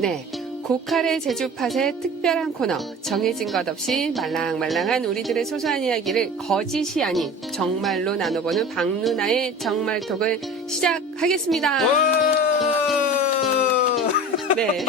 네, 고칼의 제주팟의 특별한 코너, 정해진 것 없이 말랑말랑한 우리들의 소소한 이야기를 거짓이 아닌 정말로 나눠보는 박누나의 정말톡을 시작하겠습니다. 네,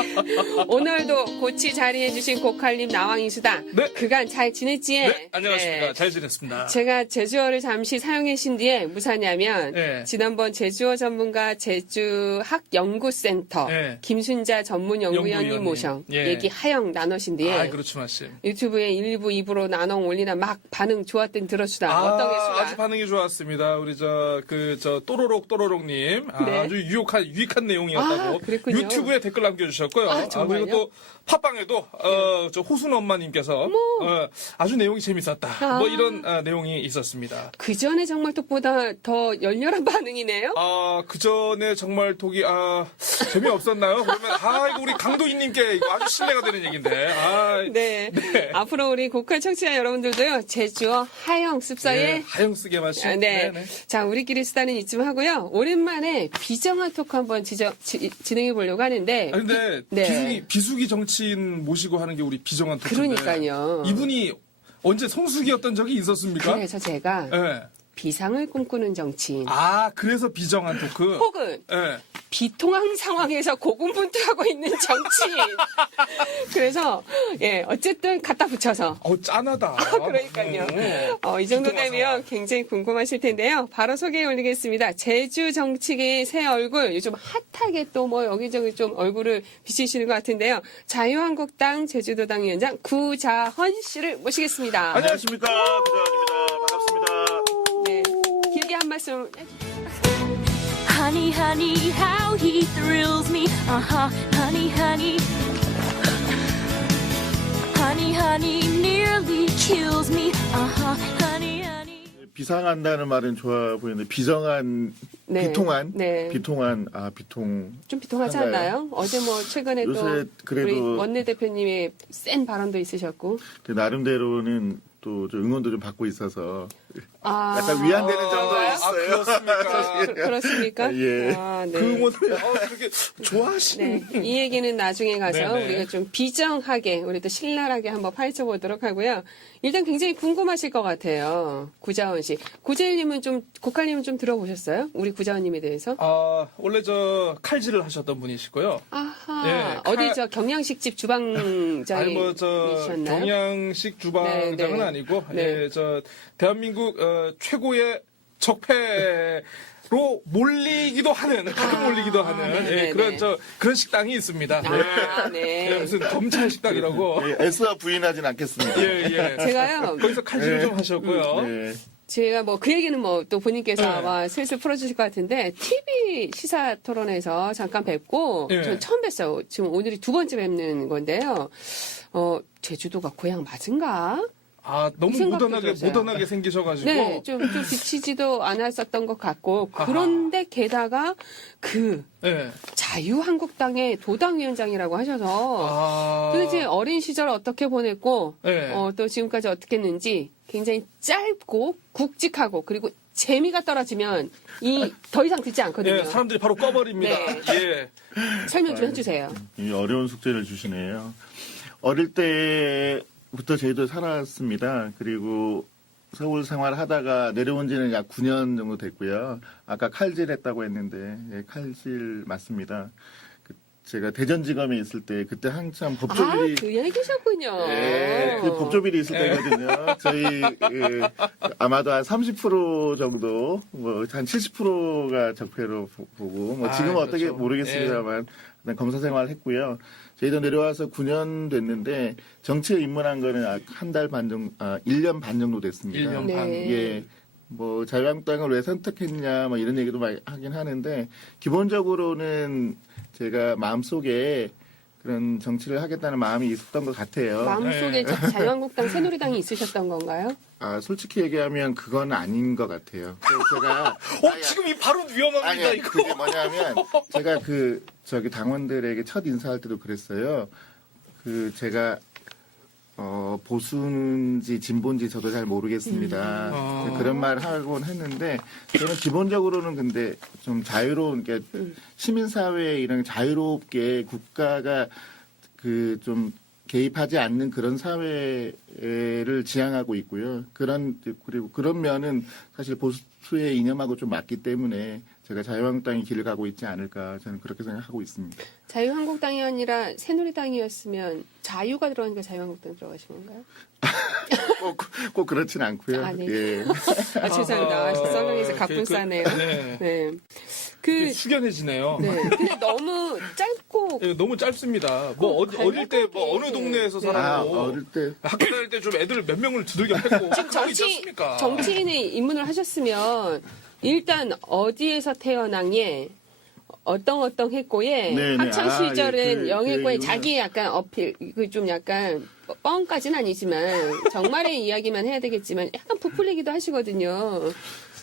오늘도 고치 자리해주신 고칼님 나왕이수다. 네. 그간 잘 지냈지? 네, 안녕하십니까. 네. 잘 지냈습니다. 제가 제주어를 잠시 사용하신 뒤에 무사냐면 네. 지난번 제주어 전문가 제주학연구센터 네. 김순자 전문연구위원님 연구위원님. 모셔 예. 얘기 하영 나누신 뒤에 아, 그렇죠, 말씀. 유튜브에 1부, 2부로 나눠 올리나 막 반응 좋았던 들어주다. 어떤 게 수가? 아주 반응이 좋았습니다. 우리 또로록님. 네. 아주 유익한 내용이었다고. 아, 그랬군요. 유튜브에 댓글 남겨주셨고요. 아, 정말요? 그리고 또 팟빵에도, 저 호순 엄마님께서, 아주 내용이 재밌었다. 뭐 이런 내용이 있었습니다. 그 전에 정말톡보다 더 열렬한 반응이네요. 그 전에 정말 독이, 재미없었나요? 그러면, 이거 우리 강도희님께 이거 아주 신뢰가 되는 얘기인데. 네. 앞으로 우리 고칼 청취자 여러분들도요, 제주어 하영 습서에 네, 하영 쓰게 마시. 네. 자, 우리끼리 수다는 이쯤 하고요. 오랜만에 비정한 토크 한번 진행해 보려고 하는데. 근데 네. 비수기 정치인 모시고 하는 게 우리 비정한 토크인데. 그러니까요. 이분이 언제 성수기였던 적이 있었습니까? 그래서 제가 네. 비상을 꿈꾸는 정치인. 그래서 비정한 토크. 혹은 네. 비통한 상황에서 고군분투하고 있는 정치인. 그래서 어쨌든 갖다 붙여서. 짠하다. 그러니까요. 이 정도 되면 굉장히 궁금하실 텐데요. 바로 소개해 올리겠습니다. 제주 정치계의 새 얼굴, 요즘 핫하게 또 뭐 여기저기 좀 얼굴을 비치시는 것 같은데요. 자유한국당 제주도당 위원장 구자헌 씨를 모시겠습니다. 안녕하십니까. 구자헌입니다. 반갑습니다. 네, 길게 한 말씀 Honey, honey, how he thrills me. Honey, honey. Honey, honey, nearly kills me. Honey, honey. 비상한다는 말은 좋아 보이는데 비정한, 네. 비통한, 네. 비통. 좀 비통하지 한가요? 않나요? 어제 뭐 최근에 또 요새 그래도- 우리 원내대표님의 센 발언도 있으셨고. 나름대로는 또 좀 응원도 좀 받고 있어서 아, 약간 위안되는 정도 있어요. 그렇습니까? 그렇습니까? 예. 네. 그 응원을 그렇게 좋아하시는. 네, 이 얘기는 나중에 가서 네네. 우리가 좀 비정하게, 우리도 신랄하게 한번 파헤쳐 보도록 하고요. 일단 굉장히 궁금하실 것 같아요. 구자헌 씨. 구제일님은 고칼님은 좀 들어보셨어요? 우리 구자헌님에 대해서? 원래 칼질을 하셨던 분이시고요. 아하. 예, 어디 주방식집 주방장이셨나요? 경양식 주방장은 네, 네. 아니고, 네. 대한민국 최고의 적폐로 몰리기도 하는, 가끔 몰리기도 하는, 네, 네, 그런, 네. 그런 식당이 있습니다. 네. 무슨 검찰 식당이라고. S와 부인하진 않겠습니다. 예. 제가요, 거기서 칼질을 네. 좀 하셨고요. 네. 제가 그 얘기는 또 본인께서 네. 아마 슬슬 풀어주실 것 같은데, TV 시사 토론에서 잠깐 뵙고, 네. 전 처음 뵀어요. 지금 오늘이 두 번째 뵙는 건데요. 제주도가 고향 맞은가? 너무 생각도 모던하게 들었어요. 생기셔가지고. 네, 좀 비치지도 않았었던 것 같고, 그런데 게다가 네. 자유한국당의 도당위원장이라고 하셔서, 도대체 어린 시절 어떻게 보냈고, 네. 또 지금까지 어떻게 했는지 굉장히 짧고 굵직하고, 그리고 재미가 떨어지면 더 이상 듣지 않거든요. 예, 사람들이 바로 꺼버립니다. 네. 예. 설명 좀 해주세요. 이 어려운 숙제를 주시네요. 어릴 때부터 제주도에 살았습니다. 그리고 서울 생활하다가 내려온 지는 약 9년 정도 됐고요. 아까 칼질했다고 했는데 칼질 맞습니다. 제가 대전지검에 있을 때 그때 한참 법조비리 그 얘기셨군요. 그 법조비리 있을 때거든요. 저희 아마도 한 30% 정도, 한 70%가 적폐로 보고, 지금은 어떻게 그렇죠. 모르겠습니다만 일단 검사 생활을 했고요. 저희도 내려와서 9년 됐는데 정치에 입문한 거는 한 달 반 정도, 1년 반 정도 됐습니다. 1년 네. 반. 예. 자유한국당을 왜 선택했냐, 이런 얘기도 많이 하긴 하는데, 기본적으로는 제가 마음속에 그런 정치를 하겠다는 마음이 있었던 것 같아요. 마음속에 자유한국당 새누리당이 있으셨던 건가요? 솔직히 얘기하면 그건 아닌 것 같아요. 그래서 제가 지금 이 바로 위험합니다, 아니 이거. 그게 뭐냐면 제가 당원들에게 첫 인사할 때도 그랬어요. 제가 보수인지 진보인지 저도 잘 모르겠습니다. 그런 말을 하곤 했는데 저는 기본적으로는 근데 좀 자유로운 게 시민사회 이런 자유롭게 국가가 그 좀 개입하지 않는 그런 사회를 지향하고 있고요. 그리고 그런 면은 사실 보수의 이념하고 좀 맞기 때문에 제가 자유한국당의 길을 가고 있지 않을까 저는 그렇게 생각하고 있습니다. 자유한국당이 아니라 새누리당이었으면 자유가 들어가니까 자유한국당 들어가신 건가요? 꼭 그렇진 않고요. 아, 네. 예. 아, 죄송합니다. 썰렁해서 가뿐 싸네요. 네. 네. 이게 숙연해지네요. 네. 근데 너무 짧고 예, 너무 짧습니다. 뭐 어릴 때 뭐 어느 동네에서 네. 살았고 어릴 때 학교 다닐 때 좀 애들 몇 명을 두들겨 팼고 지금 않습니까? 정치인의 입문을 하셨으면 일단 어디에서 태어난예 어떤 했고에 네네. 학창 아, 시절은 예, 영일고에 그 자기 약간 어필 그 좀 약간 뻥까지는 아니지만 정말의 이야기만 해야 되겠지만 약간 부풀리기도 하시거든요.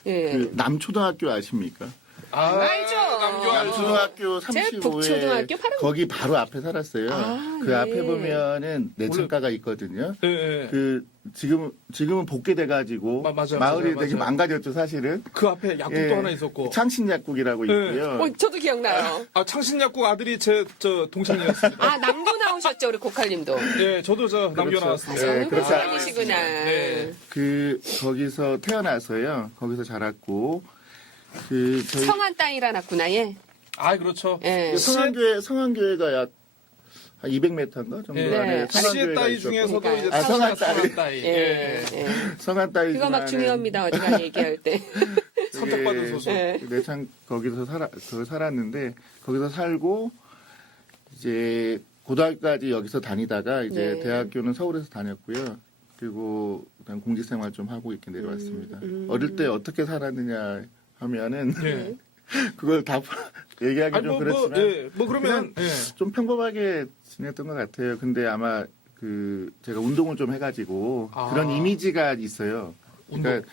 예. 그 남초등학교 아십니까? 알죠. 남초등학교 제가 북초등학교 35에 바로- 거기 바로 앞에 살았어요. 아, 그 네. 앞에 보면은 내창가가 있거든요. 예, 예. 그 지금은 복개돼가지고 맞아요, 마을이 맞아요, 되게 맞아요. 망가졌죠 사실은. 그 앞에 약국도 예. 하나 있었고. 창신약국이라고 네. 있고요. 저도 기억나요. 아, 창신약국 아들이 저 동창이었습니다. 아, 남도 나오셨죠, 우리 고칼님도. 예, 저도 저 남겨 그렇죠. 나왔습니다. 네, 그렇게 알고 시구나. 네. 그 거기서 태어나서요. 거기서 자랐고 그 저희 성한 땅이라 났구나, 예. 아, 그렇죠. 예. 성안교회가 약 한 200m인가 정도 예. 안에 네. 시의 따위 중에서도 그러니까요. 이제 아, 성한 성한 따위. 따위. 예. 예. 예. 성안 따위 그거 막 중요합니다, 어디가 얘기할 때. 선택받은 소속. 예. 내창 거기서 살았는데 거기서 살고 이제 고등학교까지 여기서 다니다가 이제 네. 대학교는 서울에서 다녔고요. 그리고 그다음 공직생활 좀 하고 이렇게 내려왔습니다. 어릴 때 어떻게 살았느냐 하면은 예. 그걸 다 얘기하기 아니, 좀 그렇지만 예. 뭐 그러면 예. 좀 평범하게 지냈던 것 같아요. 근데 아마 제가 운동을 좀 해가지고 아. 그런 이미지가 있어요. 그러니까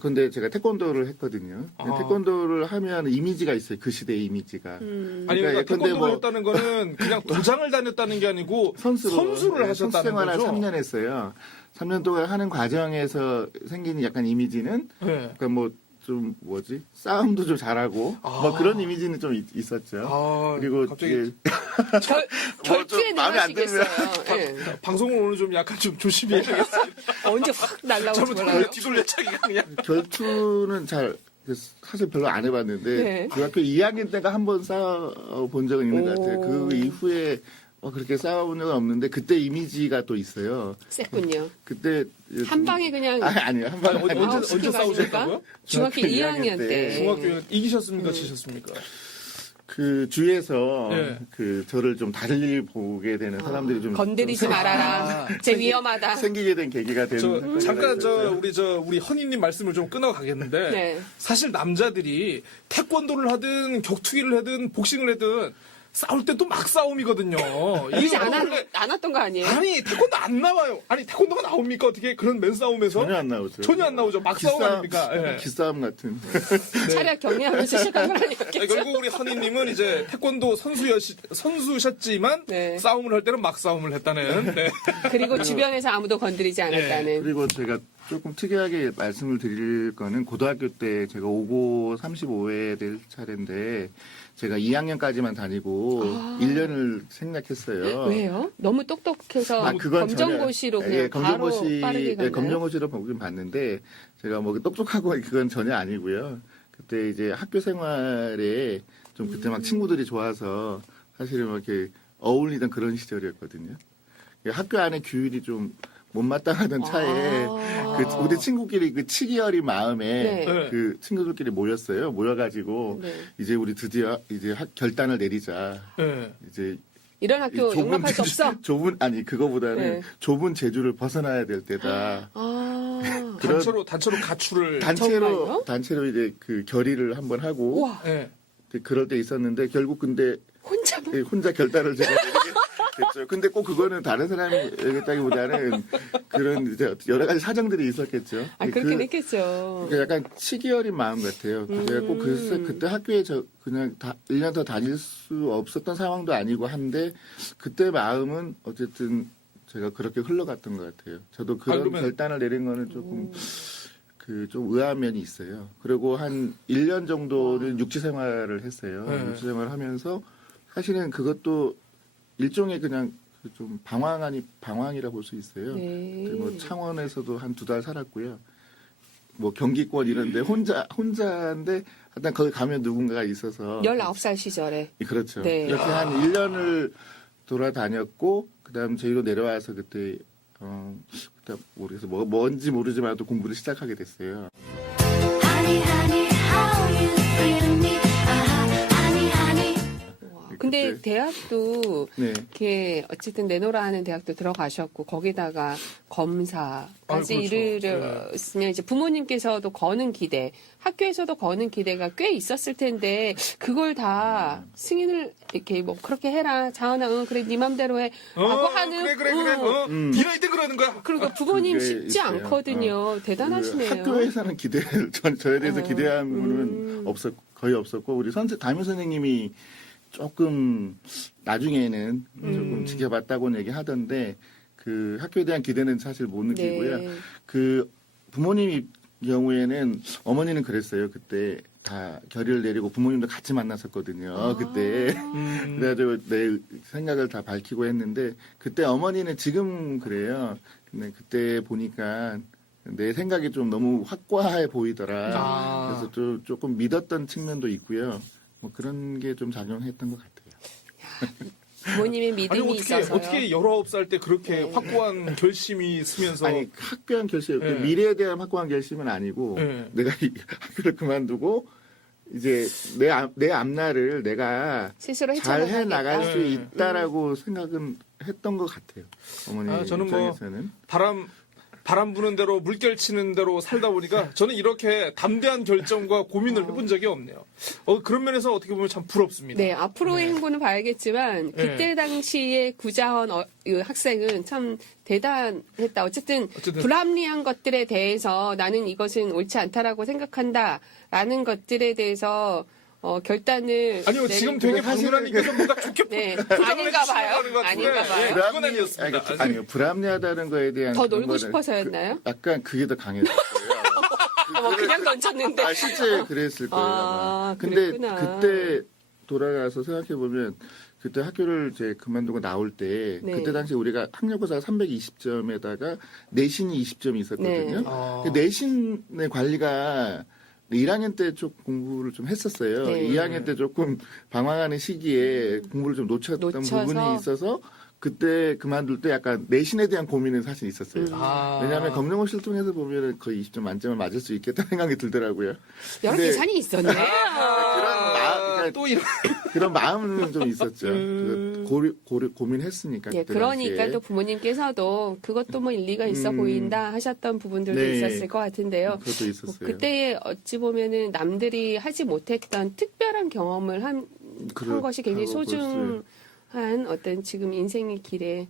근데 제가 태권도를 했거든요. 아. 태권도를 하면 이미지가 있어요. 그 시대의 이미지가. 아니 그러니까 그러니까 예컨대 태권도를 뭐 했다는 거는 그냥 도장을 다녔다는 게 아니고 선수를 하셨다는 생활을 거죠. 3년 했어요. 3년 동안 하는 과정에서 생기는 약간 이미지는 예. 그러니까 뭐 좀 싸움도 좀 잘하고 뭐 그런 이미지는 좀 있었죠. 아, 그리고 갑자기 이제 결투에 좀 마음에 안 나가시겠어요. 예. 방송을 오늘 좀 약간 좀 조심히 해야겠어요. 언제 확 날라올지 몰라요. 저는 뒤돌려차기가 그냥. 결투는 사실 별로 안 해봤는데 네. 중학교 2학년 때가 한 번 싸워본 적은 있는 것 같아요. 오. 그 이후에 그렇게 싸워본 적은 없는데 그때 이미지가 또 있어요. 셌군요. 그때 한 방에 그냥 아니요 한 방에 아니, 아니고 언제 싸우셨다고요? 중학교 2학년 때. 중학교 이기셨습니까? 지셨습니까? 그 주위에서 네. 저를 좀 달리 보게 되는 사람들이 좀 건드리지 좀 말아라. 제 위험하다. 생기게 된 계기가 되는 사건이 잠깐 있었어요. 우리 허니님 말씀을 좀 끊어 가겠는데 네. 사실 남자들이 태권도를 하든 격투기를 하든 복싱을 하든 싸울 때 또 막 싸움이거든요. 그러지 원래- 않았던 거 아니에요? 아니 태권도 안 나와요. 아니 태권도가 나옵니까 어떻게 그런 맨싸움에서 전혀 안 나오죠. 전혀 안 나오죠. 막 싸움 아닙니까? 예. 기싸움 같은. 차라리 경례하면서 시작한 건 아니, 아니었겠죠? 결국 우리 허니님은 이제 태권도 선수셨지만 네. 싸움을 할 때는 막 싸움을 했다는. 네. 그리고 주변에서 아무도 건드리지 않았다는. 그리고 제가 조금 특이하게 말씀을 드릴 거는 고등학교 때 제가 5고 35회 될 차례인데 제가 2학년까지만 다니고 1년을 생략했어요. 왜요? 너무 똑똑해서 그건 검정고시로 전혀- 그냥 예, 바로 빠르게 가나요? 검정고시로 보긴 봤는데 제가 뭐 똑똑하고 그건 전혀 아니고요. 그때 이제 학교 생활에 좀 그때 막 친구들이 좋아서 사실은 막 이렇게 어울리던 그런 시절이었거든요. 학교 안에 규율이 좀 못마땅하던 차에 우리 친구끼리 그 치기 어린 마음에 네. 그 친구들끼리 모였어요. 모여가지고 네. 이제 우리 드디어 이제 결단을 내리자. 네. 이제 이런 학교 용납할 수 없어? 그거보다는 네. 좁은 제주를 벗어나야 될 때다. 아, 그런 단체로 가출을. 정말요? 단체로 이제 그 결의를 한번 하고 우와, 네. 그럴 때 있었는데 결국 근데 혼자만? 혼자 결단을 제가 내리게 됐죠. 근데 꼭 그거는 다른 사람이 얘기했다기보다는 그런 이제 여러 가지 사정들이 있었겠죠. 아, 그렇긴 했겠죠. 그러니까 약간 치기 어린 마음 같아요. 제가 꼭 그때 학교에 그냥 1년 더 다닐 수 없었던 상황도 아니고 한데 그때 마음은 어쨌든 제가 그렇게 흘러갔던 것 같아요. 저도 그런 그러면- 결단을 내린 거는 조금 좀 의아한 면이 있어요. 그리고 한 1년 정도는 육지 생활을 했어요. 네. 육지 생활을 하면서 사실은 그것도 일종의 그냥 좀 방황이라 볼 수 있어요. 네. 뭐 창원에서도 한 2달 살았고요. 뭐 경기권 이런데 혼자인데 일단 거기 가면 누군가가 있어서 19살 시절에. 그렇죠. 네. 이렇게 한 1년을 돌아다녔고 그다음 제주도 내려와서 그때 모르겠어 뭔지 모르지만 또 공부를 시작하게 됐어요. Honey, honey, how you feel me? Honey, honey. 와, 근데 그때- 대학도 네. 이렇게 어쨌든 내노라 하는 대학도 들어가셨고 거기다가 검사까지 아유, 그렇죠. 이르렀으면 이제 부모님께서도 거는 기대, 학교에서도 거는 기대가 꽤 있었을 텐데 그걸 다 승인을 이렇게 뭐 그렇게 해라 자은아 응 그래 네 맘대로 해라고 하는 그래. 이럴 때 그러는 거야. 그리고 부모님 그게 쉽지 있어요. 않거든요. 대단하시네요. 그 학교에서는 기대를 저에 대해서 기대한 분은 거의 없었고 우리 담임 선생님이 조금 나중에는 조금 지켜봤다고는 얘기하던데 그 학교에 대한 기대는 사실 못 느끼고요. 네. 그 부모님 경우에는 어머니는 그랬어요. 그때 다 결의를 내리고 부모님도 같이 만났었거든요. 그때 그래가지고 내 생각을 다 밝히고 했는데 그때 어머니는 지금 그래요. 근데 그때 보니까 내 생각이 좀 너무 확고해 보이더라. 그래서 좀 조금 믿었던 측면도 있고요. 뭐 그런 게 좀 작용했던 것 같아요. 부모님의 아니 믿음이 있어서요. 어떻게 19살 때 그렇게 네. 확고한 결심이 있으면서 아니 확고한 결심, 네. 미래에 대한 확고한 결심은 아니고 네. 내가 이 학교를 그만두고 이제 내 앞날을 내가 스스로 잘 헤쳐나가겠다. 해 나갈 수 네. 있다라고 생각은 했던 것 같아요. 어머니 저는 뭐 입장에서는. 바람 부는 대로 물결 치는 대로 살다 보니까 저는 이렇게 담대한 결정과 고민을 해본 적이 없네요. 그런 면에서 어떻게 보면 참 부럽습니다. 네, 앞으로의 행보는 봐야겠지만 그때 당시에 구자헌 이 학생은 참 대단했다. 어쨌든 불합리한 것들에 대해서 나는 이것은 옳지 않다라고 생각한다라는 것들에 대해서 결단을 아니요, 지금 되게 박문환님께서 뭔가 좋게 네, 포장을 아닌가 해주시는 봐요. 것 같은데, 아닌가 봐요. 예, 그건 아니었습니다. 아니요, 불합리하다는 거에 대한 더 그런 놀고 거는 싶어서였나요? 약간 그게 더 강했어요. 그냥 던졌는데. 실제 그랬을 거예요. 아, 아마. 근데 그랬구나. 그때 돌아가서 생각해 보면 그때 학교를 이제 그만두고 나올 때 네. 그때 당시 우리가 학력고사가 320점에다가 내신이 20점이 있었거든요. 네. 그 내신의 관리가 1학년 때 좀 공부를 좀 했었어요. 네. 2학년 때 조금 방황하는 시기에 공부를 좀 놓쳤던 놓쳐서. 부분이 있어서 그때 그만둘 때 약간 내신에 대한 고민은 사실 있었어요. 왜냐하면 검정고시를 통해서 보면 거의 20점 만점을 맞을 수 있겠다는 생각이 들더라고요. 여러 근데 계산이 있었네. 또 이런. 그런 마음은 좀 있었죠. 고민했으니까. 예, 그때 그러니까 당시에. 또 부모님께서도 그것도 뭐 일리가 있어 보인다 하셨던 부분들도 네. 있었을 것 같은데요. 그것도 있었어요. 그때 어찌 보면은 남들이 하지 못했던 특별한 경험을 한 것이 굉장히 그렇다고 소중한 어떤 지금 인생의 길에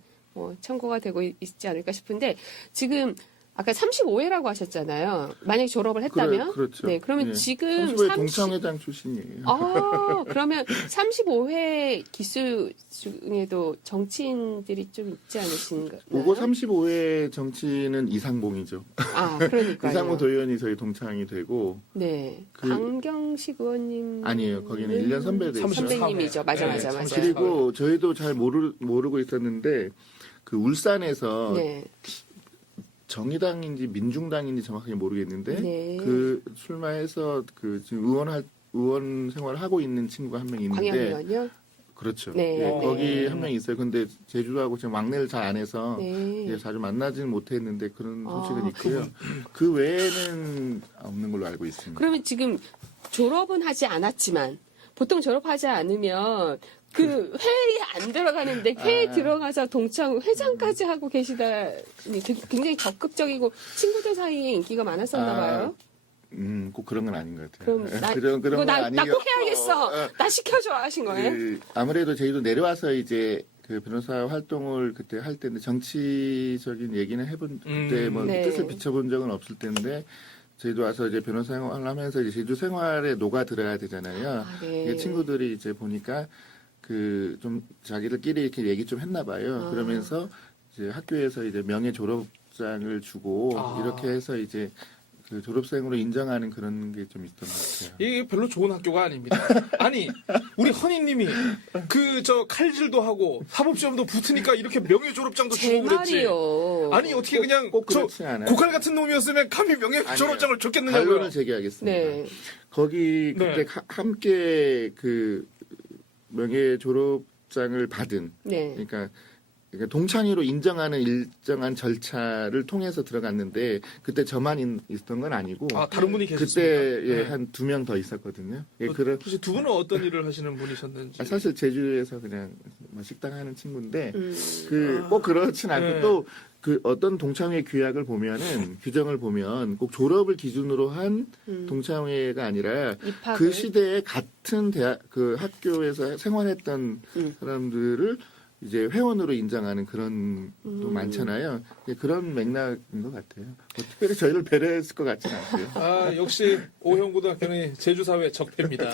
참고가 되고 있지 않을까 싶은데 지금 아까 35회라고 하셨잖아요. 만약에 졸업을 했다면? 그렇죠. 네, 그러면 예. 지금 35회 동창회장 출신이에요. 그러면 35회 기수 중에도 정치인들이 좀 있지 않으신가요? 오고 35회 정치는 이상봉이죠. 아, 그러니까요. 이상봉 도의원이 저희 동창이 되고 네. 그- 강경식 의원님. 아니에요. 거기는 1년 선배되죠. 선배님이죠. 맞아. 그리고 저희도 잘 모르고 있었는데 그 울산에서 네. 정의당인지 민중당인지 정확하게 모르겠는데 네. 그 출마해서 그 지금 의원 생활을 하고 있는 친구가 한 명 광양 있는데 의원요? 그렇죠. 네. 예, 네. 거기 한 명 있어요. 근데 제주도하고 지금 왕래를 잘 안 해서 네. 예, 자주 만나지는 못했는데 그런 소식은 아, 있고요. 그 외에는 없는 걸로 알고 있습니다. 그러면 지금 졸업은 하지 않았지만 보통 졸업하지 않으면 그 회의에 안 들어가는데 회의에 들어가서 동창 회장까지 하고 계시다니 굉장히 적극적이고 친구들 사이에 인기가 많았었나 봐요. 꼭 그런 건 아닌 것 같아요. 그럼 나, 그런 건 나 아니고 꼭 해야겠어. 나 시켜줘 하신 거예요? 아무래도 저희도 내려와서 이제 그 변호사 활동을 그때 할 때인데 정치적인 얘기는 해본 그때 뭐 네. 뜻을 비춰본 적은 없을 텐데 저희도 와서 이제 변호사 생활을 하면서 이제 제주 생활에 녹아들어야 되잖아요. 네. 이게 친구들이 이제 보니까 그 좀 자기들끼리 이렇게 얘기 좀 했나 봐요. 그러면서 이제 학교에서 이제 명예 졸업장을 주고 아. 이렇게 해서 이제 그 졸업생으로 인정하는 그런 게 좀 있던 것 같아요. 이게 별로 좋은 학교가 아닙니다. 아니 우리 허니님이 그 저 칼질도 하고 사법시험도 붙으니까 이렇게 명예 졸업장도 제 주고 그랬지. 말이요. 아니 어떻게 그냥 꼭 저 그렇지 않아요. 고칼 같은 놈이었으면 감히 명예 졸업장을 줬겠느냐고요. 반론을 제기하겠습니다. 네. 거기 네. 그때 함께 그 명예 졸업장을 받은 네. 그러니까 동창회로 인정하는 일정한 절차를 통해서 들어갔는데 그때 저만 있었던 건 아니고 아 다른 분이 계셨습니까? 그때 예, 네. 한 2명 더 있었거든요. 예, 혹시 두 분은 어떤 일을 하시는 분이셨는지. 사실 제주에서 그냥 뭐 식당 하는 친구인데 음. 그 꼭 그렇진 않고 네. 또 그 어떤 동창회 규약을 보면은 규정을 보면 꼭 졸업을 기준으로 한 동창회가 아니라 입학을. 그 시대에 같은 대학 그 학교에서 생활했던 사람들을 이제 회원으로 인정하는 그런 도 많잖아요. 예, 그런 맥락인 것 같아요. 뭐 특별히 저희를 배려했을 것 같지는 않고요. 아 역시 오형고등학교는 제주사회 적폐입니다.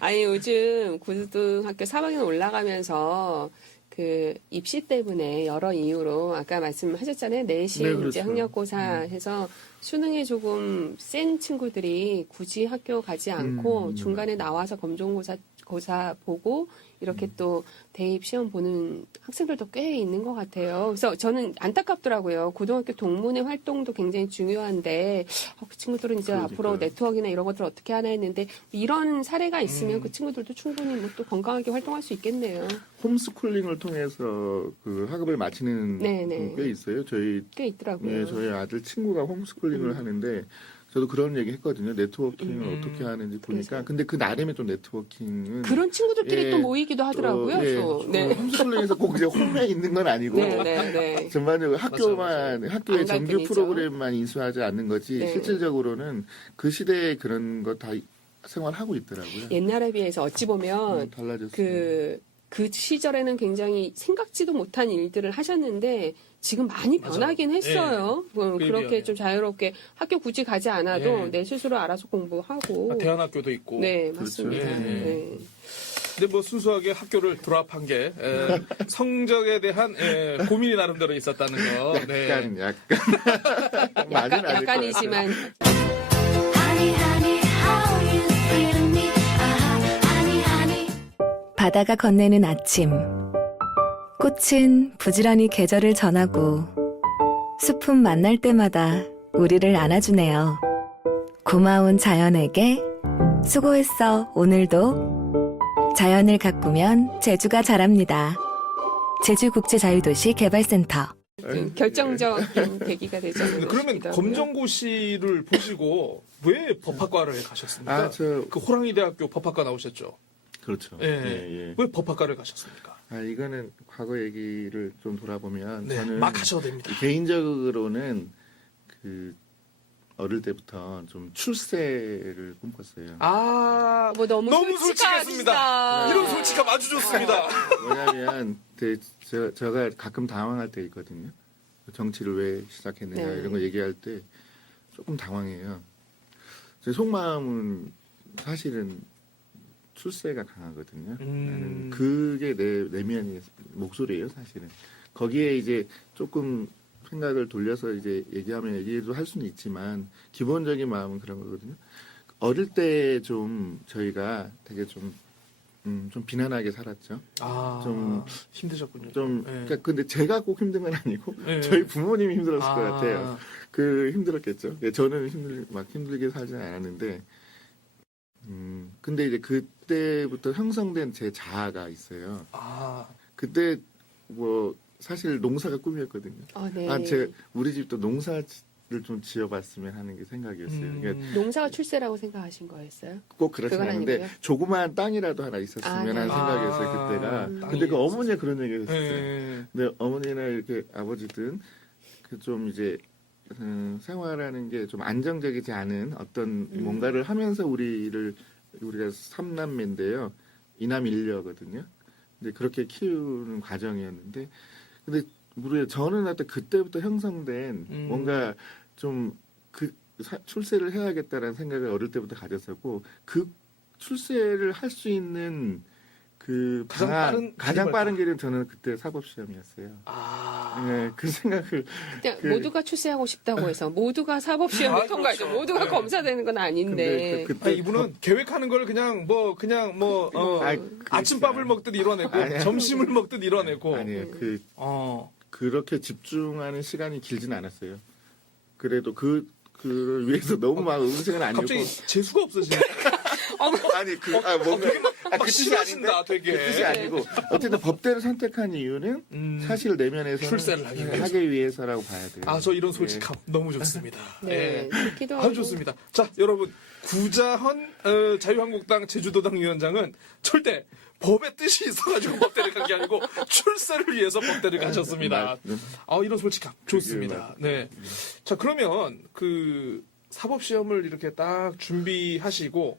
아니 요즘 고등학교 3학년 올라가면서 그 입시 때문에 여러 이유로 아까 말씀하셨잖아요. 내신 네, 이제 그렇죠. 학력고사 해서 수능에 조금 센 친구들이 굳이 학교 가지 않고 중간에 나와서 검정고사 보고 이렇게 또 대입 시험 보는 학생들도 꽤 있는 것 같아요. 그래서 저는 안타깝더라고요. 고등학교 동문회 활동도 굉장히 중요한데 그 친구들은 이제 그러니까요. 앞으로 네트워크나 이런 것들 어떻게 하나 했는데 이런 사례가 있으면 그 친구들도 충분히 뭐 또 건강하게 활동할 수 있겠네요. 홈스쿨링을 통해서 그 학업을 마치는 네네. 꽤 있어요. 저희 꽤 있더라고요. 예, 저희 아들 친구가 홈스쿨링을 하는데 저도 그런 얘기 했거든요. 네트워킹을 어떻게 하는지 보니까. 그래서. 근데 그 나름의 또 네트워킹은 그런 친구들끼리 예, 또 모이기도 하더라고요. 예, 또. 네. 홈스쿨링에서 꼭 이제 홈에 있는 건 아니고 네, 네, 네. 전반적으로 학교의 안 갈 정규 뿐이죠. 프로그램만 인수하지 않는 거지 네. 실질적으로는 그 시대에 그런 거 다 생활하고 있더라고요. 옛날에 비해서 어찌 보면 달라졌어요. 그 시절에는 굉장히 생각지도 못한 일들을 하셨는데 지금 많이 맞아요. 변하긴 했어요. 그렇게 미안해요. 좀 자유롭게 학교 굳이 가지 않아도 예. 내 스스로 알아서 공부하고. 아, 대안학교도 있고. 네, 그렇죠. 맞습니다. 예. 네. 근데 뭐 순수하게 학교를 졸업한 게 성적에 대한 고민이 나름대로 있었다는 거. 네. 약간 많이는 아닐 것 약간이지만 Honey, honey, how you feel me? Honey, honey. 바다가 건네는 아침. 꽃은 부지런히 계절을 전하고 숲은 만날 때마다 우리를 안아주네요. 고마운 자연에게 수고했어 오늘도. 자연을 가꾸면 제주가 자랍니다. 제주국제자유도시 개발센터. 결정적인 계기가 되지 않나 그러면 싶기도 하고요. 검정고시를 보시고 왜 법학과를 가셨습니까? 아, 그 호랑이 대학교 법학과 나오셨죠? 그렇죠. 예. 예. 왜 법학과를 가셨습니까? 아, 이거는 과거 얘기를 좀 돌아보면 네, 저는 막 하셔도 됩니다. 개인적으로는 그 어릴 때부터 좀 출세를 꿈꿨어요. 아, 뭐 너무 솔직했습니다. 솔직하시다. 이런 솔직함 아주 좋습니다. 왜냐하면 제가 가끔 당황할 때 있거든요. 정치를 왜 시작했느냐 네. 이런 거 얘기할 때 조금 당황해요. 제 속마음은 사실은 출세가 강하거든요. 나는 그게 내 내면의 목소리예요, 사실은. 거기에 이제 조금 생각을 돌려서 이제 얘기도 할 수는 있지만 기본적인 마음은 그런 거거든요. 어릴 때 좀 저희가 되게 좀 비난하게 살았죠. 아, 좀 힘드셨군요. 네. 그러니까 근데 제가 꼭 힘든 건 아니고 네. 저희 부모님이 힘들었을 아. 것 같아요. 그 힘들었겠죠. 저는 힘들게 살진 않았는데, 근데 이제 그때부터 형성된 제 자아가 있어요. 아, 그때 뭐 사실 농사가 꿈이었거든요. 네. 우리 집도 농사를 좀 지어봤으면 하는 게 생각이었어요. 그러니까 농사가 출세라고 생각하신 거였어요? 꼭 그렇진 그건 않은데 아니고요? 조그마한 땅이라도 하나 있었으면 아, 네. 하는 생각이었어요, 아, 그때가. 땅이 근데 그 어머니가 그런 얘기를 했어요. 네. 근데 어머니나 이렇게 아버지든 그 좀 이제 생활하는 게 좀 안정적이지 않은 어떤 뭔가를 하면서 우리가 삼남매인데요. 이남 일녀거든요. 근데 그렇게 키우는 과정이었는데, 근데 저는 하여튼 그때부터 형성된 뭔가 좀 출세를 해야겠다라는 생각을 어릴 때부터 가졌었고, 그 출세를 할 수 있는 그 가장 가장 길이 빠른 길은 저는 그때 사법시험이었어요. 네, 그 생각을 그냥 모두가 출세하고 싶다고 해서 모두가 사법시험을 아, 통과해서 그렇죠. 모두가 네. 검사되는 건 아닌데. 그때 이분은 계획하는 걸 그냥 아침밥을 먹듯 이뤄내고 아니야. 점심을 먹듯 이뤄내고. 아니에요. 어. 그렇게 집중하는 시간이 길진 않았어요. 그래도 그를 위해서 너무 막 음식은 아니고. 갑자기 재수가 없어지네. 아니 뭔가 막 그 뜻이 싫어하신다, 아닌데? 되게. 그 뜻이 아니고 어쨌든 법대를 선택한 이유는 사실 내면에서는 출세를 하기 위해서. 위해서라고 봐야 돼요. 저 이런 솔직함 너무 좋습니다. 네, 예. 좋기도 아주 하고. 좋습니다. 자, 여러분 구자헌 자유한국당 제주도당 위원장은 절대 법의 뜻이 있어가지고 법대를 간 게 아니고 출세를 위해서 법대를 가셨습니다. 이런 솔직함 좋습니다. 네. 자, 그러면 그 사법시험을 이렇게 딱 준비하시고,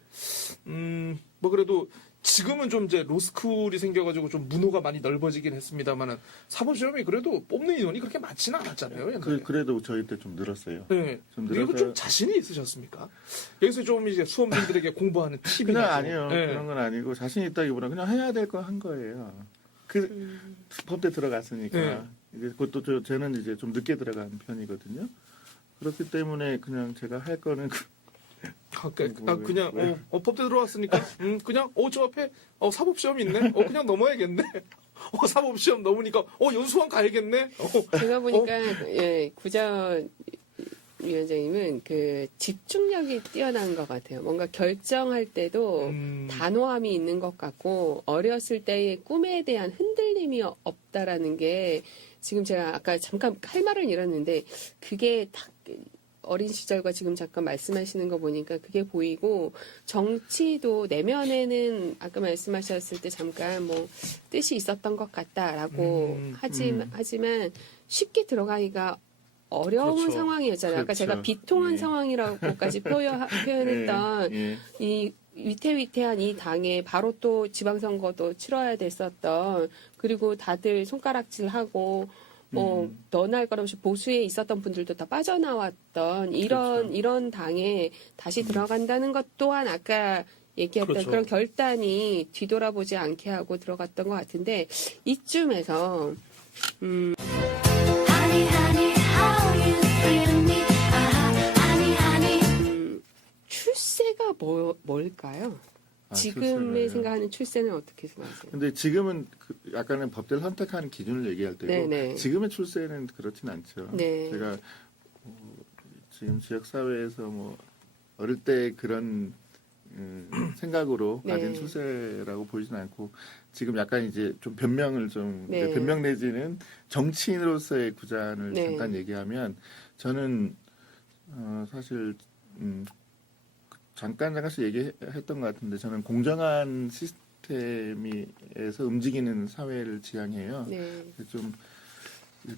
뭐 그래도 지금은 좀 이제 로스쿨이 생겨가지고 좀 문호가 많이 넓어지긴 했습니다만은 사법시험이 그래도 뽑는 인원이 그렇게 많지는 않았잖아요. 옛날에. 그래도 저희 때 좀 늘었어요. 네. 좀 그리고 늘어서- 좀 자신이 있으셨습니까? 여기서 좀 이제 수험생들에게 공부하는 팁이나 그냥 좀. 아니에요. 네. 그런 건 아니고 자신 있다기보다 그냥 해야 될 거 한 거예요. 법대 들어갔으니까 네. 이제 그것도 저는 이제 좀 늦게 들어간 편이거든요. 그렇기 때문에 그냥 제가 할 거는 그냥 네. 법대 들어왔으니까 그냥 저 앞에 사법시험 있네. 그냥 넘어야겠네. 사법시험 넘으니까 연수원 가야겠네. 제가 보니까 예, 구자헌 위원장님은 그 집중력이 뛰어난 것 같아요. 뭔가 결정할 때도 단호함이 있는 것 같고 어렸을 때의 꿈에 대한 흔들림이 없다라는 게 지금 제가 아까 잠깐 할 말을 잃었는데 그게 딱 어린 시절과 지금 잠깐 말씀하시는 거 보니까 그게 보이고 정치도 내면에는 아까 말씀하셨을 때 잠깐 뭐 뜻이 있었던 것 같다라고 하지만 쉽게 들어가기가 어려운 그렇죠. 상황이었잖아요. 아까 그렇죠. 제가 비통한 예. 상황이라고까지 표현했던 예. 이 위태위태한 이 당에 바로 또 지방선거도 치러야 됐었던 그리고 다들 손가락질하고 너나 할 것 없이 보수에 있었던 분들도 다 빠져나왔던 이런 당에 다시 들어간다는 것 또한 아까 얘기했던 그렇죠. 그런 결단이 뒤돌아보지 않게 하고 들어갔던 것 같은데 이쯤에서 Honey, honey, how you feel me? Honey, honey. 출세가 뭘까요? 지금의 출세가요? 생각하는 출세는 어떻게 생각하세요? 근데 지금은 약간은 법대를 선택하는 기준을 얘기할 때고 네네. 지금의 출세는 그렇진 않죠. 네. 제가 지금 지역 사회에서 뭐 어릴 때 그런 생각으로 네. 가진 출세라고 보이진 않고 지금 약간 이제 좀 변명을 좀 네. 변명 내지는 정치인으로서의 구잔을 네. 잠깐 얘기하면 저는 사실 잠깐씩 얘기했던 것 같은데 저는 공정한 시스템에서 움직이는 사회를 지향해요. 네. 좀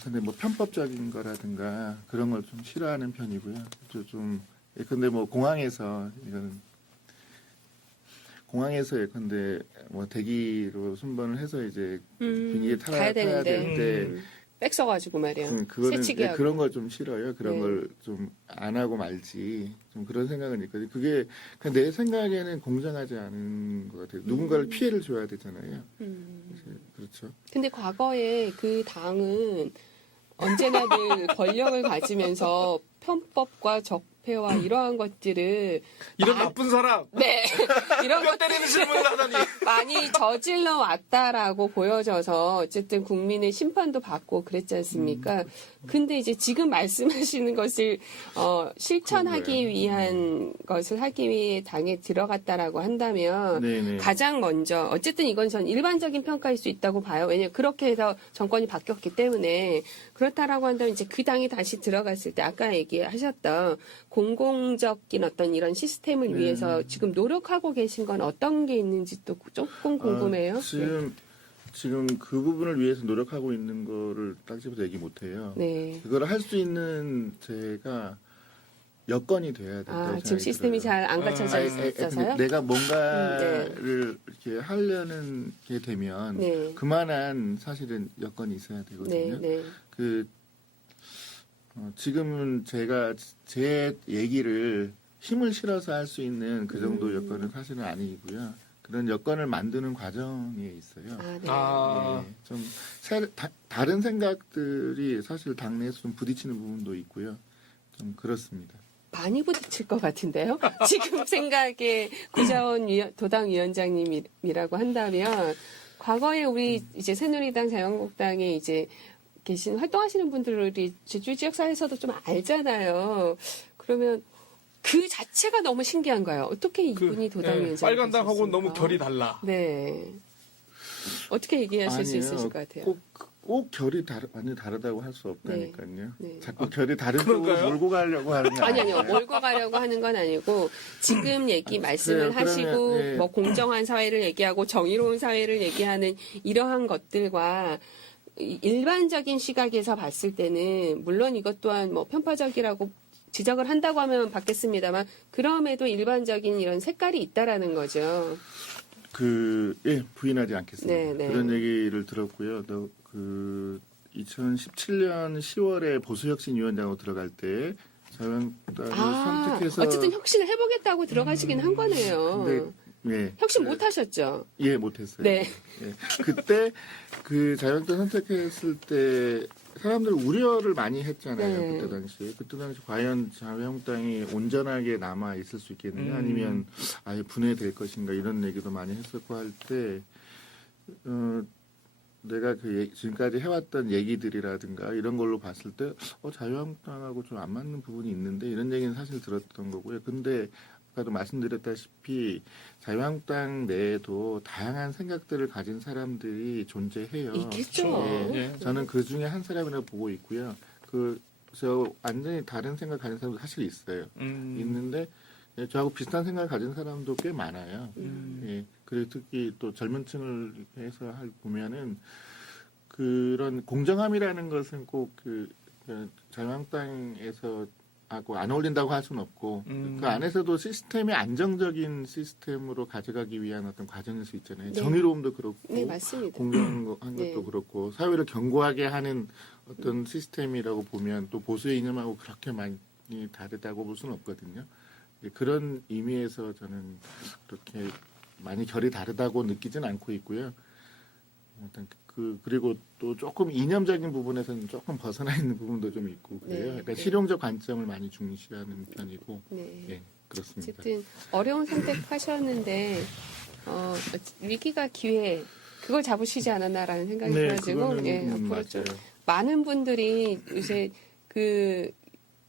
근데 뭐 편법적인 거라든가 그런 걸 좀 싫어하는 편이고요. 근데 뭐 공항에서 예컨대 뭐 대기로 순번을 해서 이제 비행기에 가야 타야 되는데 될 때 백 써가지고 말이야. 그거는 새치기 하고. 그런 걸 좀 싫어요. 그런 네. 걸 좀 안 하고 말지. 좀 그런 생각은 있거든요. 그게 그냥 내 생각에는 공정하지 않은 것 같아요. 누군가를 피해를 줘야 되잖아요. 그렇죠. 근데 과거에 그 당은 언제나 늘 권력을 가지면서 편법과 적폐와 이러한 것들을 이런 나쁜 사람 네 이런 뼈 것 때리는 질문을 하다니. 많이 저질러 왔다라고 보여져서 어쨌든 국민의 심판도 받고 그랬지 않습니까? 근데 이제 지금 말씀하시는 것을 실천하기 위한 것을 하기 위해 당에 들어갔다라고 한다면 네네. 가장 먼저 어쨌든 이건 전 일반적인 평가일 수 있다고 봐요. 왜냐하면 그렇게 해서 정권이 바뀌었기 때문에 그렇다라고 한다면 이제 그 당이 다시 들어갔을 때 아까 얘기하셨던 공공적인 어떤 이런 시스템을 위해서 지금 노력하고 계신 건 어떤 게 있는지 또 조금 궁금해요. 지금 그 부분을 위해서 노력하고 있는 거를 딱 집어서 얘기 못 해요. 네. 그걸 할 수 있는 제가 여건이 돼야 된다고 생각이 지금 시스템이 들어요. 잘 안 갖춰져 근데 있어서요? 내가 뭔가를 이렇게 하려는 게 되면 네. 그만한 사실은 여건이 있어야 네, 되거든요. 네. 지금은 제가 제 얘기를 힘을 실어서 할 수 있는 그 정도 여건은 사실은 아니고요. 그런 여건을 만드는 과정에 있어요. 아, 네. 아, 예, 좀 다른 생각들이 사실 당내에서 좀 부딪히는 부분도 있고요. 좀 그렇습니다. 많이 부딪힐 것 같은데요. 지금 생각에 구자원 도당 위원장님이라고 한다면 과거에 우리 이제 새누리당 자유한국당에 이제 계신 활동하시는 분들이 제주 지역사회에서도 좀 알잖아요. 그러면 그 자체가 너무 신기한 거예요. 어떻게 이분이 도당 예, 위원장? 빨간당하고 너무 결이 달라. 네. 어떻게 얘기하실 수 아니에요. 있으실 것 같아요. 꼭 결이 완전히 다르다고 할 수 없다니까요. 네. 자꾸 결이 다른 그런가요? 쪽으로 몰고 가려고 하는 거 아니요. 아니에요? 몰고 가려고 하는 건 아니고 지금 말씀을 그래요. 하시고 그러면, 예. 뭐 공정한 사회를 얘기하고 정의로운 사회를 얘기하는 이러한 것들과 일반적인 시각에서 봤을 때는 물론 이것 또한 뭐 편파적이라고 지적을 한다고 하면 받겠습니다만 그럼에도 일반적인 이런 색깔이 있다라는 거죠. 부인하지 않겠습니다. 네, 네. 그런 얘기를 들었고요. 2017년 10월에 보수혁신위원장으로 들어갈 때 자유한국당을 선택해서 어쨌든 혁신을 해보겠다고 들어가시긴 한 거네요. 근데, 예, 혁신 못 하셨죠? 예, 못했어요. 네. 예. 그때 그 자유한국당 선택했을 때 사람들 우려를 많이 했잖아요. 네. 그때 당시 과연 자유한국당이 온전하게 남아 있을 수 있겠느냐, 아니면 아예 분해될 것인가 이런 얘기도 많이 했었고 할 때 내가 지금까지 해왔던 얘기들이라든가 이런 걸로 봤을 때 자유한국당하고 좀 안 맞는 부분이 있는데 이런 얘기는 사실 들었던 거고요. 근데 아까도 말씀드렸다시피 자유한국당 내에도 다양한 생각들을 가진 사람들이 존재해요. 있겠죠. 예, 예. 저는 그 중에 한 사람이라고 보고 있고요. 저 완전히 다른 생각 가진 사람도 사실 있어요. 있는데 저하고 비슷한 생각을 가진 사람도 꽤 많아요. 예, 그리고 특히 또 젊은 층을 해서 보면은 그런 공정함이라는 것은 꼭 자유한국당에서 하고 안 어울린다고 할 수는 없고 그 안에서도 시스템이 안정적인 시스템으로 가져가기 위한 어떤 과정일 수 있잖아요. 네. 정의로움도 그렇고 네, 맞습니다. 공정한 것도 네. 그렇고 사회를 견고하게 하는 어떤 시스템이라고 보면 또 보수의 이념하고 그렇게 많이 다르다고 볼 수는 없거든요. 그런 의미에서 저는 그렇게 많이 결이 다르다고 느끼진 않고 있고요. 일단 그리고 또 조금 이념적인 부분에서는 조금 벗어나 있는 부분도 좀 있고 그래요. 네, 그러니까 네. 실용적 관점을 많이 중시하는 편이고, 네. 예, 그렇습니다. 어쨌든 어려운 선택하셨는데 위기가 기회 그걸 잡으시지 않았나라는 생각이 들어지고 그거는 앞으로 좀 맞아요. 많은 분들이 요새 그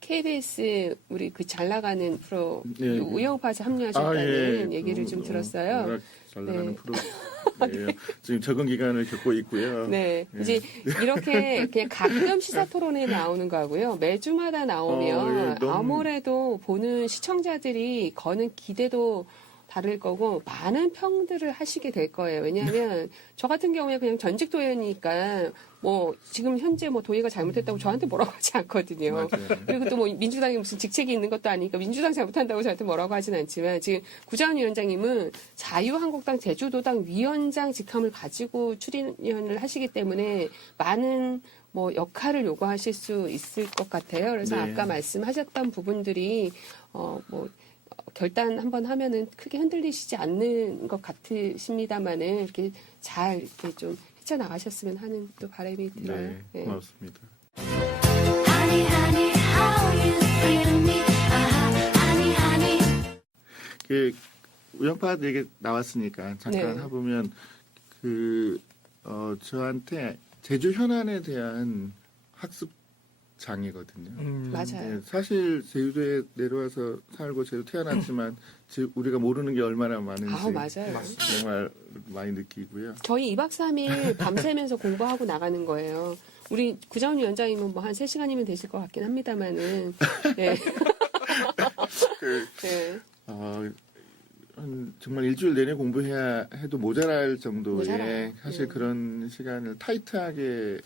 KBS 우리 그 잘 나가는 프로 예. 우영우파에서 합류하셨다는 예. 얘기를 좀 들었어요. 워낙 잘 나가는 네. 프로예요. 지금 적응 기간을 겪고 있고요. 네, 예. 이제 이렇게 그냥 가끔 시사 토론에 나오는 거하고요. 매주마다 나오면 예, 너무- 아무래도 보는 시청자들이 거는 기대도 다를 거고 많은 평들을 하시게 될 거예요. 왜냐하면 저 같은 경우에 그냥 전직 도의원이니까 뭐 지금 현재 뭐 도의가 잘못했다고 저한테 뭐라고 하지 않거든요. 맞아요. 그리고 또 뭐 민주당이 무슨 직책이 있는 것도 아니니까 민주당 잘못한다고 저한테 뭐라고 하진 않지만 지금 구자원 위원장님은 자유한국당 제주도당 위원장 직함을 가지고 출연을 하시기 때문에 많은 뭐 역할을 요구하실 수 있을 것 같아요. 그래서 네. 아까 말씀하셨던 부분들이 결단 한번 하면은 크게 흔들리시지 않는 것 같으십니다만은 이렇게 잘 이렇게 좀 헤쳐나가셨으면 하는 또 바람이 들어요. 네, 네. 고맙습니다. Honey, honey, how you feel me? Honey, honey. 우영파 얘기 나왔으니까 잠깐 네. 해보면 저한테 제주 현안에 대한 학습장이거든요. 맞아요. 네, 사실 제주도에 내려와서 살고 제주 태어났지만 우리가 모르는 게 얼마나 많은지 맞아요. 정말 많이 느끼고요. 저희 2박 3일 밤새면서 공부하고 나가는 거예요. 우리 구자원 위원장님은 뭐 한 3시간이면 되실 것 같긴 합니다만은. 네. 네. 정말 일주일 내내 공부해야 해도 모자랄 정도의 모자라요. 사실 네. 그런 시간을 타이트하게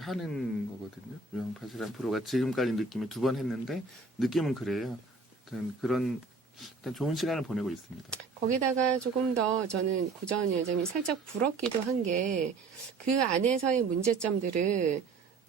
하는 거거든요. 우영파시라는 프로가 지금까지 느낌이 2번 했는데 느낌은 그래요. 그런 일단 좋은 시간을 보내고 있습니다. 거기다가 조금 더 저는 구자원 위원장님이 살짝 부럽기도 한 게 그 안에서의 문제점들을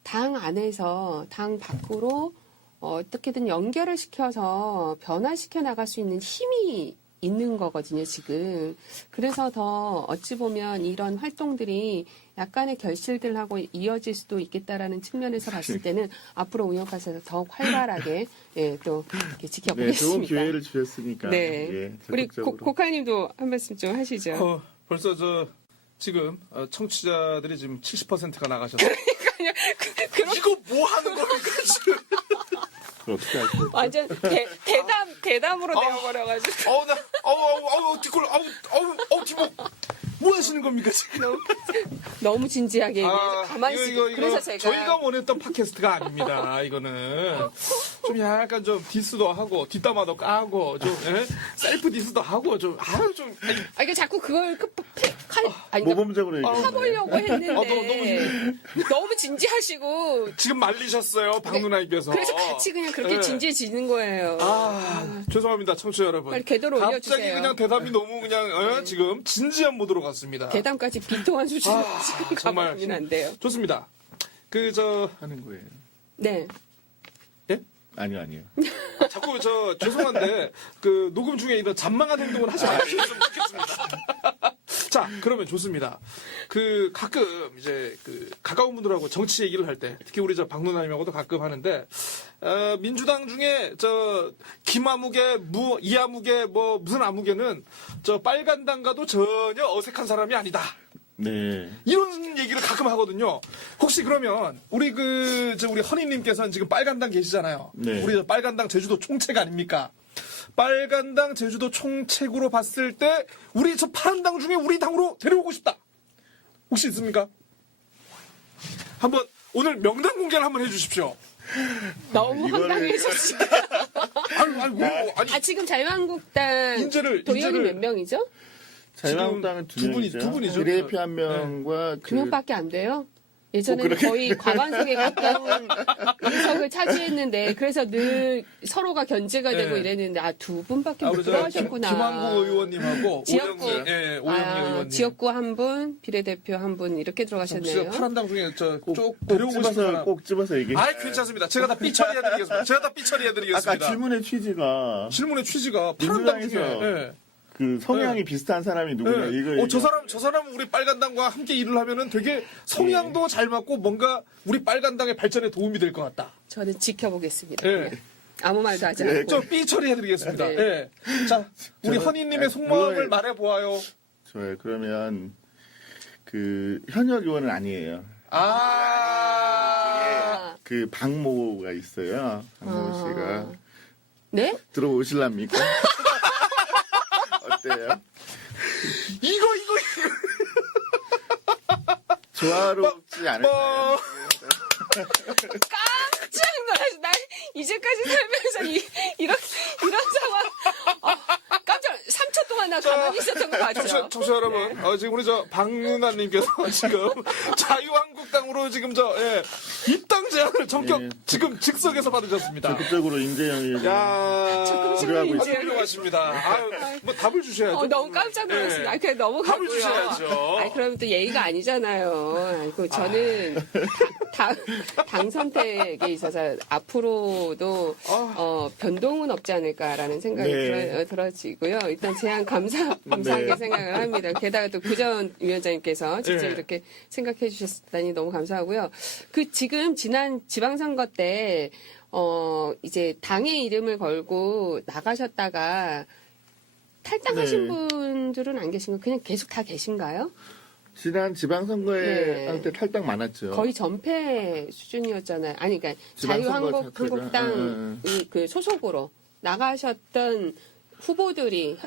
당 안에서 당 밖으로 어떻게든 연결을 시켜서 변화시켜 나갈 수 있는 힘이 있는 거거든요, 지금. 그래서 더 어찌 보면 이런 활동들이 약간의 결실들하고 이어질 수도 있겠다라는 측면에서 봤을 때는 앞으로 운영가에서 더욱 활발하게 예, 또 이렇게 네, 지켜보겠습니다. 좋은 기회를 주셨으니까. 네. 예, 우리 적극적으로. 고카님도 한 말씀 좀 하시죠. 벌써 지금 청취자들이 지금 70%가 나가셨어요. 이거 뭐 하는 겁니까 지금? 그걸 어떻게 할까요? 완전 대담으로 되어버려가지고. 뒷골, 뒷목. 뭐 하시는 겁니까 지금? 너무 진지하게 얘기해서 가만히 있고 그래서 제가 저희가 원했던 팟캐스트가 아닙니다. 이거는 좀 약간 좀 디스도 하고 뒷담화도 까고 좀 셀프 디스도 하고 좀 이게 자꾸 그걸 모범적으로 얘기해. 파보려고 했는데 너무 너무 진지하시고 지금 말리셨어요 박 누나님께서. 그래서 같이 그냥 그렇게 네. 진지해지는 거예요. 죄송합니다 청취자 여러분. 빨리 궤도로 갑자기 올려주세요. 그냥 대답이 너무 그냥 지금 진지한 모드로 갔습니다. 대담까지 비통한 수준으로 지금 정말 가보면 안 돼요. 좋습니다. 하는 거예요. 네. 예? 아니요. 자꾸 죄송한데 그 녹음 중에 이런 잔망한 행동을 하지 마셨으면 좋겠습니다. 자, 그러면 좋습니다. 그 가끔 이제 그 가까운 분들하고 정치 얘기를 할 때 특히 우리 박 누나님하고도 가끔 하는데 민주당 중에 김아무개, 이아무개 뭐 무슨 아무개는 빨간당과도 전혀 어색한 사람이 아니다. 네. 이런 얘기를 가끔 하거든요. 혹시 그러면 우리 우리 허니님께서는 지금 빨간당 계시잖아요. 네. 우리 빨간당 제주도 총책 아닙니까? 빨간당 제주도 총책으로 봤을 때 우리 파란당 중에 우리 당으로 데려오고 싶다. 혹시 있습니까? 한번 오늘 명단 공개를 한번 해주십시오. 너무 이거를- 황당해졌어요. 아니 지금 자유한국당 인재를- 도의원이 몇 명이죠? 자유한국당은 두 분이- 두 분이죠. 비례대표 한 명과 두 명밖에 안 돼요? 예전에는 그렇게- 거의 과반석에 가까운 의석을 차지했는데 그래서 늘 서로가 견제가 되고 네. 이랬는데 두 분밖에 못 우리 들어가셨구나. 김한구 의원님하고 지역구. 오영희 의원님. 지역구 한 분, 비례대표 한 분 이렇게 혹시 들어가셨네요. 파란당 중에 꼭 데려오고 싶은 집어서 사람. 꼭 집어서 얘기해. 아이 괜찮습니다. 제가 다 삐처리해드리겠습니다. 아까 질문의 취지가 질문의 취지가 파란당 중에 민주당에서 예. 그 성향이 비슷한 사람이 누구냐 예. 이거 저 사람은 우리 빨간당과 함께 일을 하면은 되게 성향도 잘 맞고 뭔가 우리 빨간당의 발전에 도움이 될 것 같다. 저는 지켜보겠습니다. 예. 그냥. 아무 말도 하지 네, 않고. 저 삐처리해드리겠습니다. 네. 예. 자, 우리 저는- 허니님의 아, 속마음을 그걸- 말해보아요. 좋아요. 그러면 그 현역 의원은 아니에요. 그 박모가 있어요. 박모 씨가 네? 들어오실랍니까? 어때요? 이거. 조화롭지 않을까요? 깜짝 놀랐어. 나 이제까지 살면서 이런 상황. 깜짝 3초 동안 나 가만히 있었던 거 맞죠? 청취자 여러분, 지금 우리 박누나님께서 지금 자유한국당으로 지금 입당 제안을 예. 지금 즉석에서 받으셨습니다. 적극적으로 인재영이 야, 적극적으로 노력하고 이제- 훌륭하십니다. 뭐 답을 주셔야죠. 너무 깜짝 놀랐어요. 예. 그냥 넘어가고요. 답을 주셔야죠. 그럼 또 예의가 아니잖아요. 저는 당 선택에 있어서 앞으로도 변동은 없지 않을까라는 생각이 네. 들어지고요. 일단 제안 감사하게 네. 생각을 합니다. 게다가 또 구전 위원장님께서 직접 네. 이렇게 생각해 주셨다니 너무 감사하고요. 지금 지난 지방선거 때 이제 당의 이름을 걸고 나가셨다가 탈당하신 네. 분들은 안 계신가요? 그냥 계속 다 계신가요? 지난 지방선거에 네. 할 때 탈당 많았죠. 거의 전패 수준이었잖아요. 아니, 그러니까 지방선거 자유한국당 그 소속으로 나가셨던 후보들이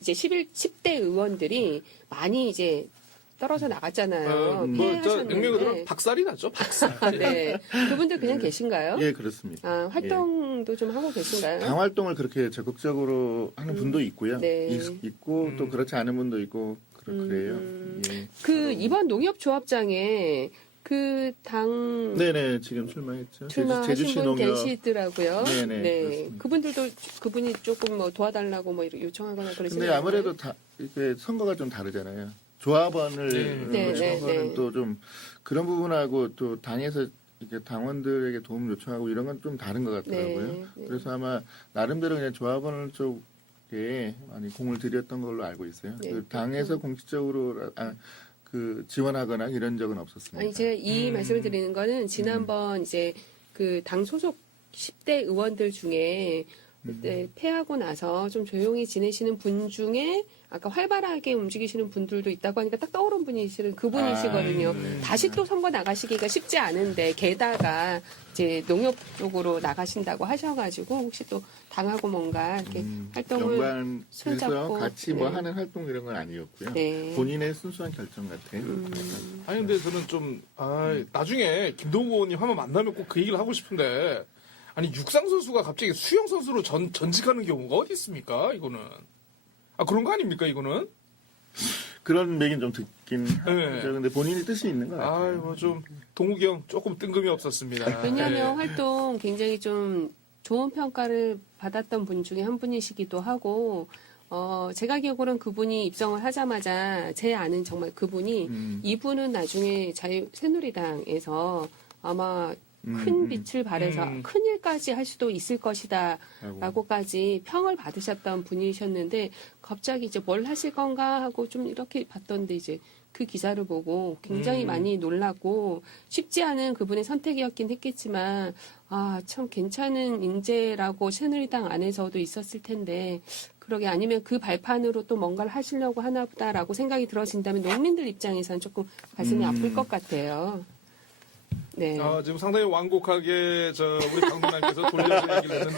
이제 10대 의원들이 많이 이제 떨어져 나갔잖아요. 익명으로 피해하셨는데. 박살이 나죠. 박살. 네. 그분들 그냥 계신가요? 예, 그렇습니다. 활동도 좀 하고 계신가요? 당 활동을 그렇게 적극적으로 하는 분도 있고요. 네. 있고 또 그렇지 않은 분도 있고 그래요. 예. 이번 농협조합장에 당 네네 지금 출마했죠. 출마하신 제주시 분 농협. 계시더라고요. 네네, 네. 그렇습니다. 그분이 조금 뭐 도와달라고 뭐 이렇게 요청하거나 그러시는 근데 아무래도 이게 선거가 좀 다르잖아요. 조합원을 네, 요청하는 네. 또 좀 그런 부분하고 또 당에서 이렇게 당원들에게 도움 요청하고 이런 건 좀 다른 것 같더라고요. 네, 네. 그래서 아마 나름대로 그냥 조합원을 좀 많이 공을 들였던 걸로 알고 있어요. 네. 그 당에서 공식적으로 그 지원하거나 이런 적은 없었습니다. 아니 제가 이 말씀을 드리는 거는 지난번 이제 그 당 소속 10대 의원들 중에 그때 패하고 나서 좀 조용히 지내시는 분 중에 아까 활발하게 움직이시는 분들도 있다고 하니까 딱 떠오른 분이 실은 그분이시거든요. 다시 또 선거 나가시기가 쉽지 않은데 게다가 이제 농협 쪽으로 나가신다고 하셔가지고 혹시 또 당하고 뭔가 이렇게 활동을 연관해서 손잡고, 같이 뭐 네. 하는 활동 이런 건 아니었고요. 네. 본인의 순수한 결정 같아요. 아니 근데 저는 좀 나중에 김동우 의원님 한번 만나면 꼭 그 얘기를 하고 싶은데 아니 육상 선수가 갑자기 수영 선수로 전직하는 경우가 어디 있습니까? 이거는 그런 거 아닙니까? 이거는 그런 얘기는 좀 듣긴 네. 하죠. 근데 본인이 뜻이 있는 것 같아요. 뭐 좀 동욱이 형 조금 뜬금이 없었습니다. 왜냐하면 네. 활동 굉장히 좀 좋은 평가를 받았던 분 중에 한 분이시기도 하고, 제가 기억으로는 그분이 입성을 하자마자 제 아는 정말 그분이 이분은 나중에 새누리당에서 아마 큰 빛을 발해서 큰 일까지 할 수도 있을 것이다 라고까지 평을 받으셨던 분이셨는데 갑자기 이제 뭘 하실 건가 하고 좀 이렇게 봤던데 이제 그 기사를 보고 굉장히 많이 놀랐고 쉽지 않은 그분의 선택이었긴 했겠지만 참 괜찮은 인재라고 새누리당 안에서도 있었을 텐데 그러게 아니면 그 발판으로 또 뭔가를 하시려고 하나 보다라고 생각이 들어진다면 농민들 입장에서는 조금 가슴이 아플 것 같아요. 네. 지금 상당히 완곡하게 우리 강동남께서 돌려서 얘기를 했는데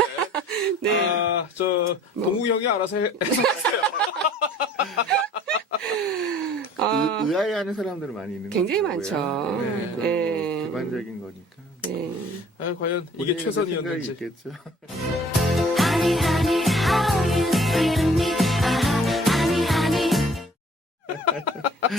네. 동욱이 형이 알아서 해석하세요. 의아해하는 사람들은 많이 있는 굉장히 것 많죠. 같고요. 네. 그건 네. 뭐 객관적인 거니까. 네. 과연 이게 본인의 최선이었는지. 생각이 있겠죠. Honey, honey, how you treating me? Honey, honey.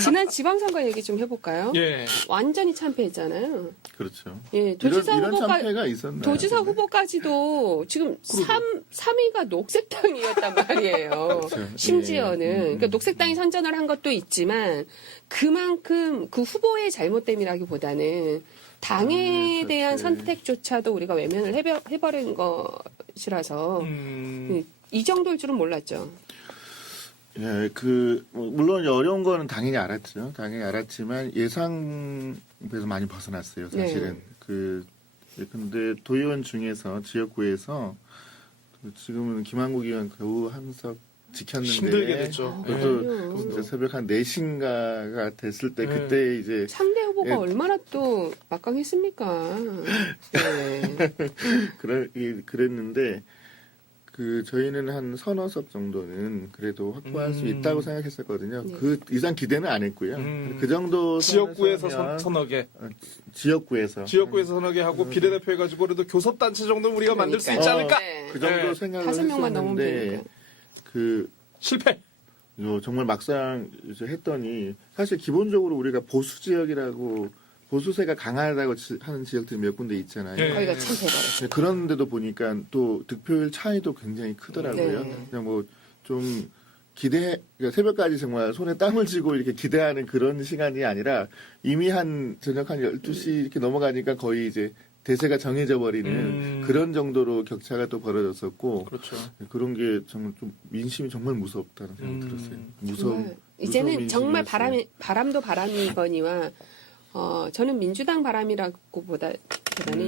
지난 지방선거 얘기 좀 해볼까요? 예. 완전히 참패했잖아요. 그렇죠. 예, 도지사 이런 후보가 참패가 있었나요? 도지사 후보까지도 지금 3위가 녹색당이었단 말이에요. 그렇죠. 심지어는 예. 그러니까 녹색당이 선전을 한 것도 있지만 그만큼 그 후보의 잘못됨이라기보다는 당에 그렇지. 대한 선택조차도 우리가 외면을 해버린 것이라서 이 정도일 줄은 몰랐죠. 예, 물론 어려운 거는 당연히 알았죠. 당연히 알았지만 예상에서 많이 벗어났어요, 사실은. 근데 도의원 중에서, 지역구에서, 지금은 김한국 의원 겨우 한석 지켰는데. 힘들게 됐죠. 그것도 그럼요. 진짜 새벽 한 4시인가가 됐을 때, 그때 이제. 상대 후보가 예. 얼마나 또 막강했습니까? 네. 그랬는데, 저희는 한 서너 석 정도는 그래도 확보할 수 있다고 생각했었거든요. 네. 그 이상 기대는 안 했고요. 그 정도 지역구에서 선에서면 서너 개. 지역구에서 서너 개 하고 비례대표 해가지고 그래도 교섭단체 정도는 우리가 만들 수 있지 그러니까. 않을까? 네. 그 정도 네. 생각을 5명만 넘으면 했었는데 되니까. 실패. 정말 막상 이제 했더니 사실 기본적으로 우리가 보수 지역이라고 보수세가 강하다고 하는 지역들이 몇 군데 있잖아요. 네. 거기가 참패버렸어요. 네, 그런데도 보니까 또 득표율 차이도 굉장히 크더라고요. 네. 그냥 뭐 좀 그러니까 새벽까지 정말 손에 땀을 쥐고 이렇게 기대하는 그런 시간이 아니라 이미 저녁 한 12시 이렇게 넘어가니까 거의 이제 대세가 정해져 버리는 그런 정도로 격차가 또 벌어졌었고 그렇죠. 그런 게 정말 좀 민심이 정말 무섭다는 생각이 들었어요. 정말 이제는 정말 민심이었어요. 바람도 바람이거니와 저는 민주당 바람이라고보다는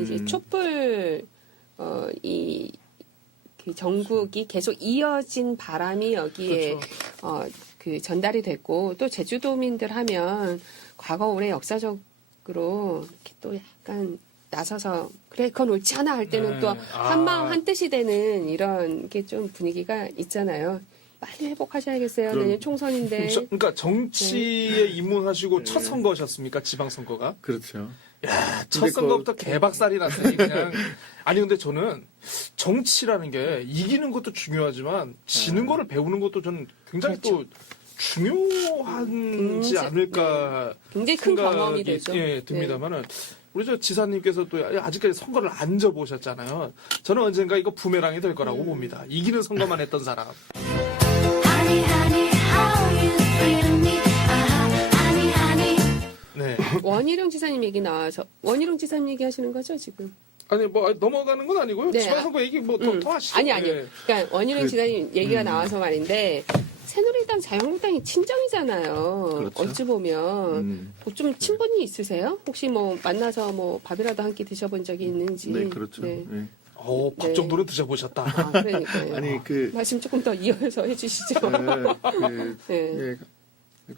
이제 촛불 그 전국이 계속 이어진 바람이 여기에 그렇죠. 그 전달이 됐고 또 제주도민들 하면 과거 올해 역사적으로 이렇게 또 약간 나서서 그래 그건 옳지 않아 할 때는 네. 또 한마음 한뜻이 되는 이런 게 좀 분위기가 있잖아요. 빨리 회복하셔야겠어요. 그럼- 내년 총선인데. 그러니까 정치에 입문하시고 첫 선거셨습니까? 지방선거가? 그렇죠. 첫 근데 선거부터 개박살이 났으니 그냥 아니 근데 저는 정치라는 게 이기는 것도 중요하지만 지는 거를 배우는 것도 저는 굉장히 또 중요하지 굉장히- 않을까 굉장히 큰 생각이, 경험이 되죠. 예, 듭니다만은 우리 저 지사님께서 또 아직까지 선거를 안 져보셨잖아요. 저는 언젠가 이거 부메랑이 될 거라고 봅니다. 이기는 선거만 했던 사람. Honey, honey, how you treating me? Honey, honey. 네. 원희룡 지사님 얘기 나와서 원희룡 지사님 얘기하시는 거죠 지금? 아니 뭐 넘어가는 건 아니고요. 네. 지방선거 얘기 뭐 더 하시죠. 아니요. 예. 그러니까 원희룡 지사님 얘기가 나와서 말인데 새누리당 자유한국당이 친정이잖아요. 그렇죠. 어찌 보면 뭐좀 친분이 있으세요? 혹시 뭐 만나서 뭐 밥이라도 한 끼 드셔본 적이 있는지. 네, 그렇죠. 네. 네. 밥 네. 정도는 드셔보셨다. 아, 그러니까요. 아니 말씀 조금 더 이어서 해주시죠. 그, 네. 예,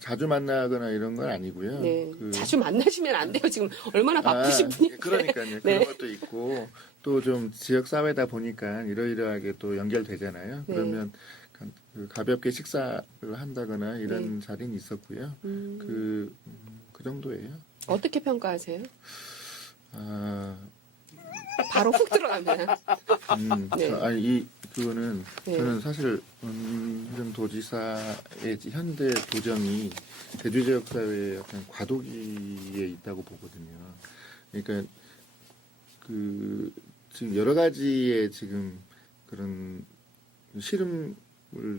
자주 만나거나 이런 건 아니고요. 네. 그- 자주 만나시면 안 돼요. 지금 얼마나 바쁘신 분인데. 그러니까요. 네. 그런 것도 있고 또 좀 지역 사회다 보니까 이러이러하게 또 연결되잖아요. 네. 그러면 그 가볍게 식사를 한다거나 이런 네. 자리는 있었고요. 그 정도예요. 어떻게 평가하세요? 아, 바로 훅 들어가면. 네. 아니 그거는 네. 저는 사실 원희룡 도지사의 현대 도정이 대주 지역 사회의 약간 과도기에 있다고 보거든요. 그러니까 그 지금 여러 가지의 지금 그런 시름을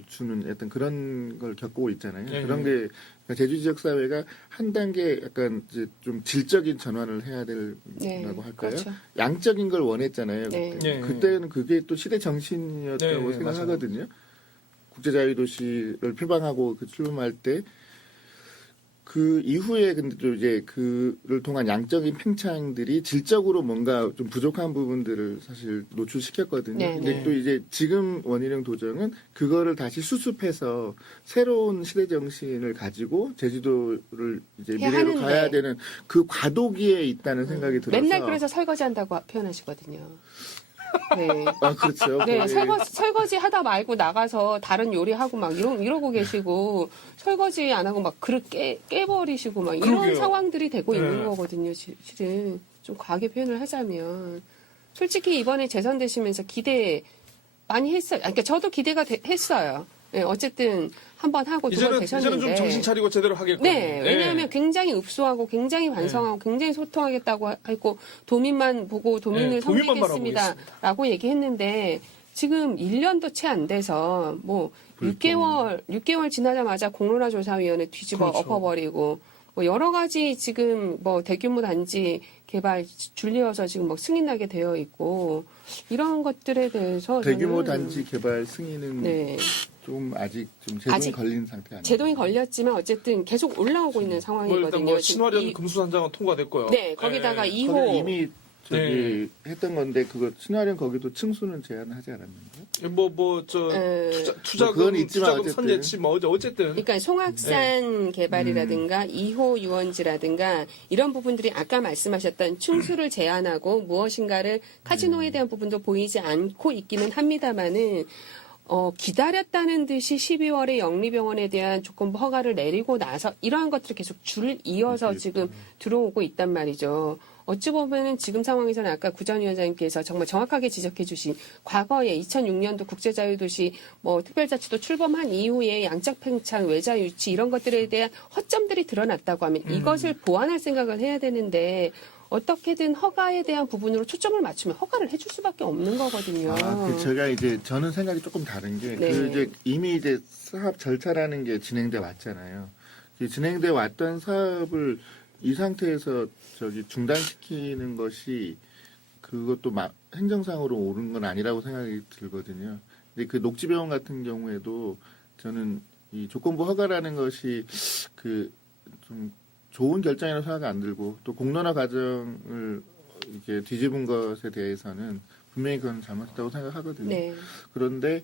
주는 어떤 그런 걸 겪고 있잖아요. 네. 그런 게 그러니까 제주 지역 사회가 한 단계 약간 이제 좀 질적인 전환을 해야 되라고 네. 할까요? 그렇죠. 양적인 걸 원했잖아요. 네. 그때. 네. 그때는 그게 또 시대 정신이었다고 네, 생각하거든요. 국제자유도시를 표방하고 그 출범할 때 그 이후에 근데 또 이제 그를 통한 양적인 팽창들이 질적으로 뭔가 좀 부족한 부분들을 사실 노출시켰거든요. 네, 근데 네. 또 이제 지금 원희룡 도정은 그거를 다시 수습해서 새로운 시대 정신을 가지고 제주도를 이제 해야 미래로 하는데. 가야 되는 그 과도기에 있다는 생각이 들어서 맨날 그래서 설거지한다고 표현하시거든요. 네. 아 그렇죠. 네, 거의 설거지 하다 말고 나가서 다른 요리하고 막 이러고 계시고 설거지 안 하고 막 그릇 깨버리시고 막 이런 그러게요. 상황들이 되고 네. 있는 거거든요. 실은 좀 과하게 표현을 하자면 솔직히 이번에 재선되시면서 기대 많이 했어요. 그러니까 저도 기대가 했어요. 네, 어쨌든 한 번 하고 두 번 이제는 되셨는데. 좀 정신 차리고 제대로 하겠거든요. 네, 왜냐하면 굉장히 읍소하고 굉장히 반성하고 굉장히 소통하겠다고 했고 도민만 보고 도민을 네, 도민만 섬기겠습니다라고 얘기했는데 지금 1년도 채 안 돼서 뭐 6개월 지나자마자 공론화조사위원회 뒤집어 그렇죠. 엎어버리고 뭐 여러 가지 지금 뭐 대규모 단지 개발 줄리어서 지금 뭐 승인나게 되어 있고 이런 것들에 대해서 대규모 저는 단지 개발 승인은 네. 좀 아직 좀 제동이 아직 걸린 상태 아니에요? 제동이 걸렸지만 어쨌든 계속 올라오고 있는 뭐 상황이거든요. 일단 뭐 지금 신화련 금수산장은 통과됐고요. 네, 거기다가 네. 2호 거기 이미 저기 네. 했던 건데 그거 신화련 거기도 층수는 제한하지 않았는데? 뭐저 투자금 그건 있지만 어쨌든. 선예치 뭐 어쨌든 그러니까 송악산 네. 개발이라든가 2호 유원지라든가 이런 부분들이 아까 말씀하셨던 층수를 제한하고 무엇인가를 카지노에 대한 부분도 보이지 않고 있기는 합니다만은 기다렸다는 듯이 12월에 영리병원에 대한 조건부 허가를 내리고 나서 이러한 것들이 계속 줄 이어서 지금 들어오고 있단 말이죠. 어찌 보면은 지금 상황에서는 아까 구전 위원장님께서 정말 정확하게 지적해 주신 과거에 2006년도 국제자유도시 뭐 특별자치도 출범한 이후에 양적 팽창, 외자 유치 이런 것들에 대한 허점들이 드러났다고 하면 이것을 보완할 생각을 해야 되는데 어떻게든 허가에 대한 부분으로 초점을 맞추면 허가를 해줄 수밖에 없는 거거든요. 제가 이제 저는 생각이 조금 다른 게 네. 이제 이미 이제 사업 절차라는 게 진행돼 왔잖아요. 이 진행돼 왔던 사업을 이 상태에서 중단시키는 것이 그것도 행정상으로 옳은 건 아니라고 생각이 들거든요. 근데 그 녹지병원 같은 경우에도 저는 이 조건부 허가라는 것이 좀 좋은 결정이라고 생각이 안 들고 또 공론화 과정을 이렇게 뒤집은 것에 대해서는 분명히 그건 잘못했다고 생각하거든요. 네. 그런데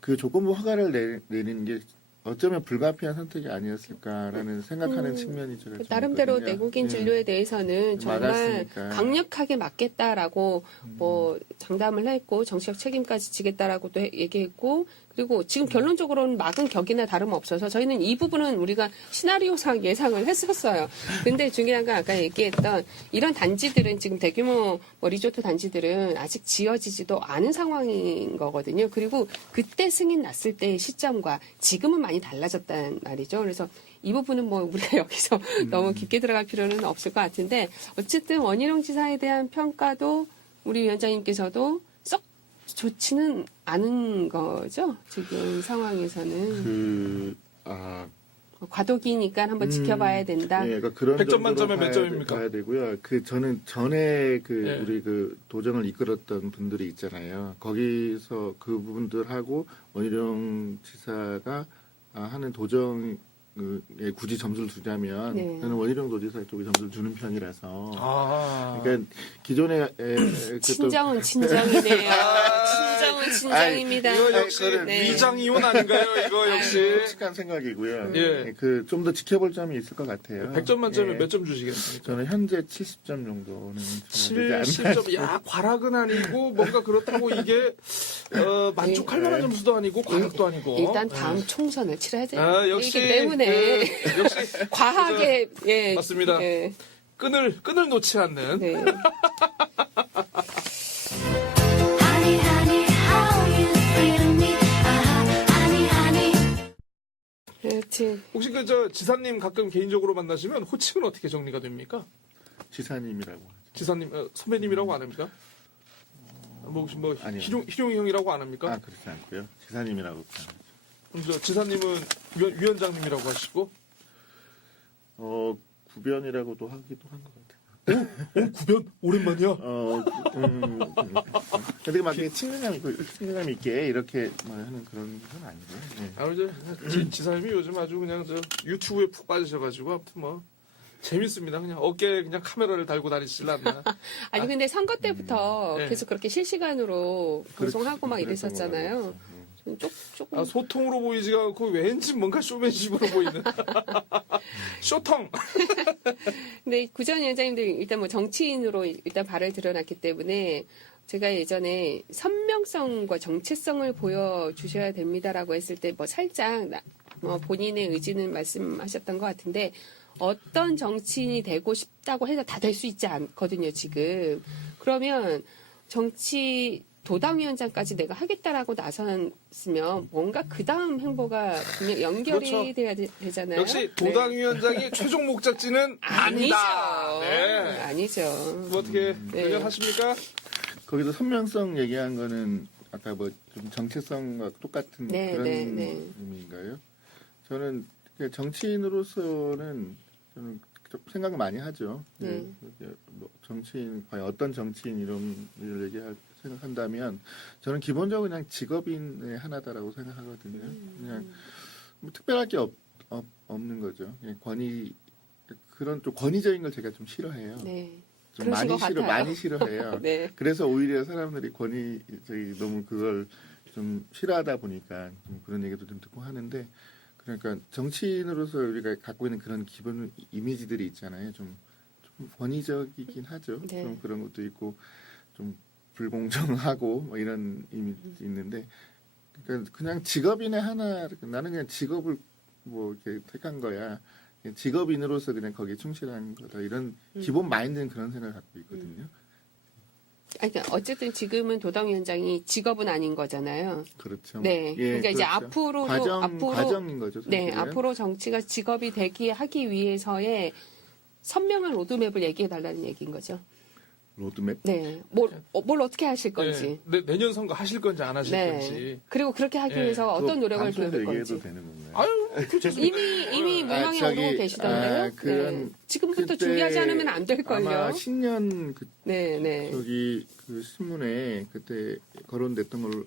그 조건부 허가를 내리는 게 어쩌면 불가피한 선택이 아니었을까라는 생각하는 측면이 제가 좀 나름대로 있거든요. 내국인 예. 진료에 대해서는 정말 막았으니까. 강력하게 막겠다라고 뭐 장담을 했고 정치적 책임까지 지겠다라고 또 얘기했고 그리고 지금 결론적으로는 막은 격이나 다름없어서 저희는 이 부분은 우리가 시나리오상 예상을 했었어요. 근데 중요한 건 아까 얘기했던 이런 단지들은 지금 대규모 뭐 리조트 단지들은 아직 지어지지도 않은 상황인 거거든요. 그리고 그때 승인 났을 때의 시점과 지금은 많이 달라졌단 말이죠. 그래서 이 부분은 뭐 우리가 여기서 너무 깊게 들어갈 필요는 없을 것 같은데 어쨌든 원희룡 지사에 대한 평가도 우리 위원장님께서도 썩 좋지는 않은 거죠. 지금 상황에서는. 과도기니까 한번 지켜봐야 된다. 예, 그러니까 그런 100점 만점에 정도로 몇 점입니까? 봐야 되고요. 저는 전에 예. 우리 도정을 이끌었던 분들이 있잖아요. 거기서 그분들하고 원희룡 지사가 하는 도정에 굳이 점수를 주자면 네. 저는 원희룡 도지사 쪽에 점수를 주는 편이라서. 아. 그러니까 기존에 친정은 친정이네요. 친정은 친정입니다. 이거 역시 네. 위장이혼 아닌가요? 이거 역시. 솔직한 생각이고요. 예. 좀 더 지켜볼 점이 있을 것 같아요. 100점 만점에 예. 몇 점 주시겠습니까? 저는 현재 70점 정도는 줘야 되지 않나 70점. 야, 과락은 아니고 뭔가 그렇다고 이게 만족할 만한 점수도 아니고 과락도 아니고. 일단 다음 총선을 치러야 돼요. 아, 역시 이기 때문에 역시 과하게 예, 맞습니다. 예, 끈을 놓지 않는 네. Honey, honey, how you feel me? Honey, honey. 그렇지. 혹시 지사님 가끔 개인적으로 만나시면 호칭은 어떻게 정리가 됩니까? 지사님이라고 하죠. 지사님 선배님이라고 안 합니까? 뭐 혹시 아니요. 희룡이 형이라고 안 합니까? 그렇지 않고요. 지사님이라고 표현하죠. 그럼 지사님은 위원장님이라고 하시고 구변이라고도 하기도 한 것 같아요. 구변 오랜만이야. 근데 막 이렇게 친근감 있게 이렇게 하는 그런 건 아니고요. 네. 지사님이 요즘 아주 그냥 유튜브에 푹 빠지셔가지고 아무튼 뭐 재밌습니다. 그냥 어깨에 그냥 카메라를 달고 다니시려 않나. 아니 근데 선거 때부터 네. 계속 그렇게 실시간으로 방송하고 막 이랬었잖아요. 조금 소통으로 보이지가 않고 왠지 뭔가 쇼맨십으로 보이는 쇼통. 근데 구전 위원장님도 일단 뭐 정치인으로 일단 발을 드러났기 때문에 제가 예전에 선명성과 정체성을 보여주셔야 됩니다라고 했을 때 뭐 살짝 본인의 의지는 말씀하셨던 것 같은데 어떤 정치인이 되고 싶다고 해서 다 될 수 있지 않거든요, 지금. 그러면 도당위원장까지 내가 하겠다라고 나섰으면 뭔가 그 다음 행보가 분명 연결이 그렇죠. 돼야 되잖아요. 역시 도당위원장이 최종 목적지는 아니다. 아니죠. 네. 아니죠. 뭐 어떻게 네. 의견하십니까? 거기서 선명성 얘기한 거는 아까 좀 정체성과 똑같은 네, 그런 네, 네. 의미인가요? 저는 정치인으로서는 저는 좀 생각 많이 하죠. 네. 정치인 과연 어떤 정치인 이런 생각한다면 저는 기본적으로 그냥 직업인의 하나다라고 생각하거든요. 그냥 뭐 특별할 게 없는 거죠. 그냥 그런 좀 권위적인 걸 제가 좀 싫어해요. 네. 좀 그러신 것 같아요. 많이 싫어해요. 네. 그래서 오히려 사람들이 너무 그걸 좀 싫어하다 보니까 좀 그런 얘기도 좀 듣고 하는데 그러니까 정치인으로서 우리가 갖고 있는 그런 기본 이미지들이 있잖아요. 좀 권위적이긴 하죠. 네. 좀 그런 것도 있고 좀 불공정하고 뭐 이런 이미지 있는데 그러니까 그냥 직업인의 하나 나는 그냥 직업을 뭐 이렇게 택한 거야. 직업인으로서 그냥 거기에 충실한 거다. 이런 기본 마인드는 그런 생각을 갖고 있거든요. 아니, 그러니까 어쨌든 지금은 도당위원장이 직업은 아닌 거잖아요. 그렇죠. 네. 그러니까 이제 앞으로도 과정인 거죠. 사실은. 네, 앞으로 정치가 직업이 하기 위해서의 선명한 로드맵을 얘기해 달라는 얘기인 거죠. 로드맵. 네. 뭘 어떻게 하실 건지. 네, 내년 선거 하실 건지 안 하실 네. 건지. 그리고 그렇게 하기 네. 위해서 어떤 노력을 방송에서 기울일 얘기해도 건지. 되는 건가요? 아유, 괜찮습니다. 이미 무명에 오르고 계시던데요. 네. 지금부터 그때 준비하지 않으면 안 될걸요. 아마 신년 네. 그 신문에 그때 거론됐던 걸로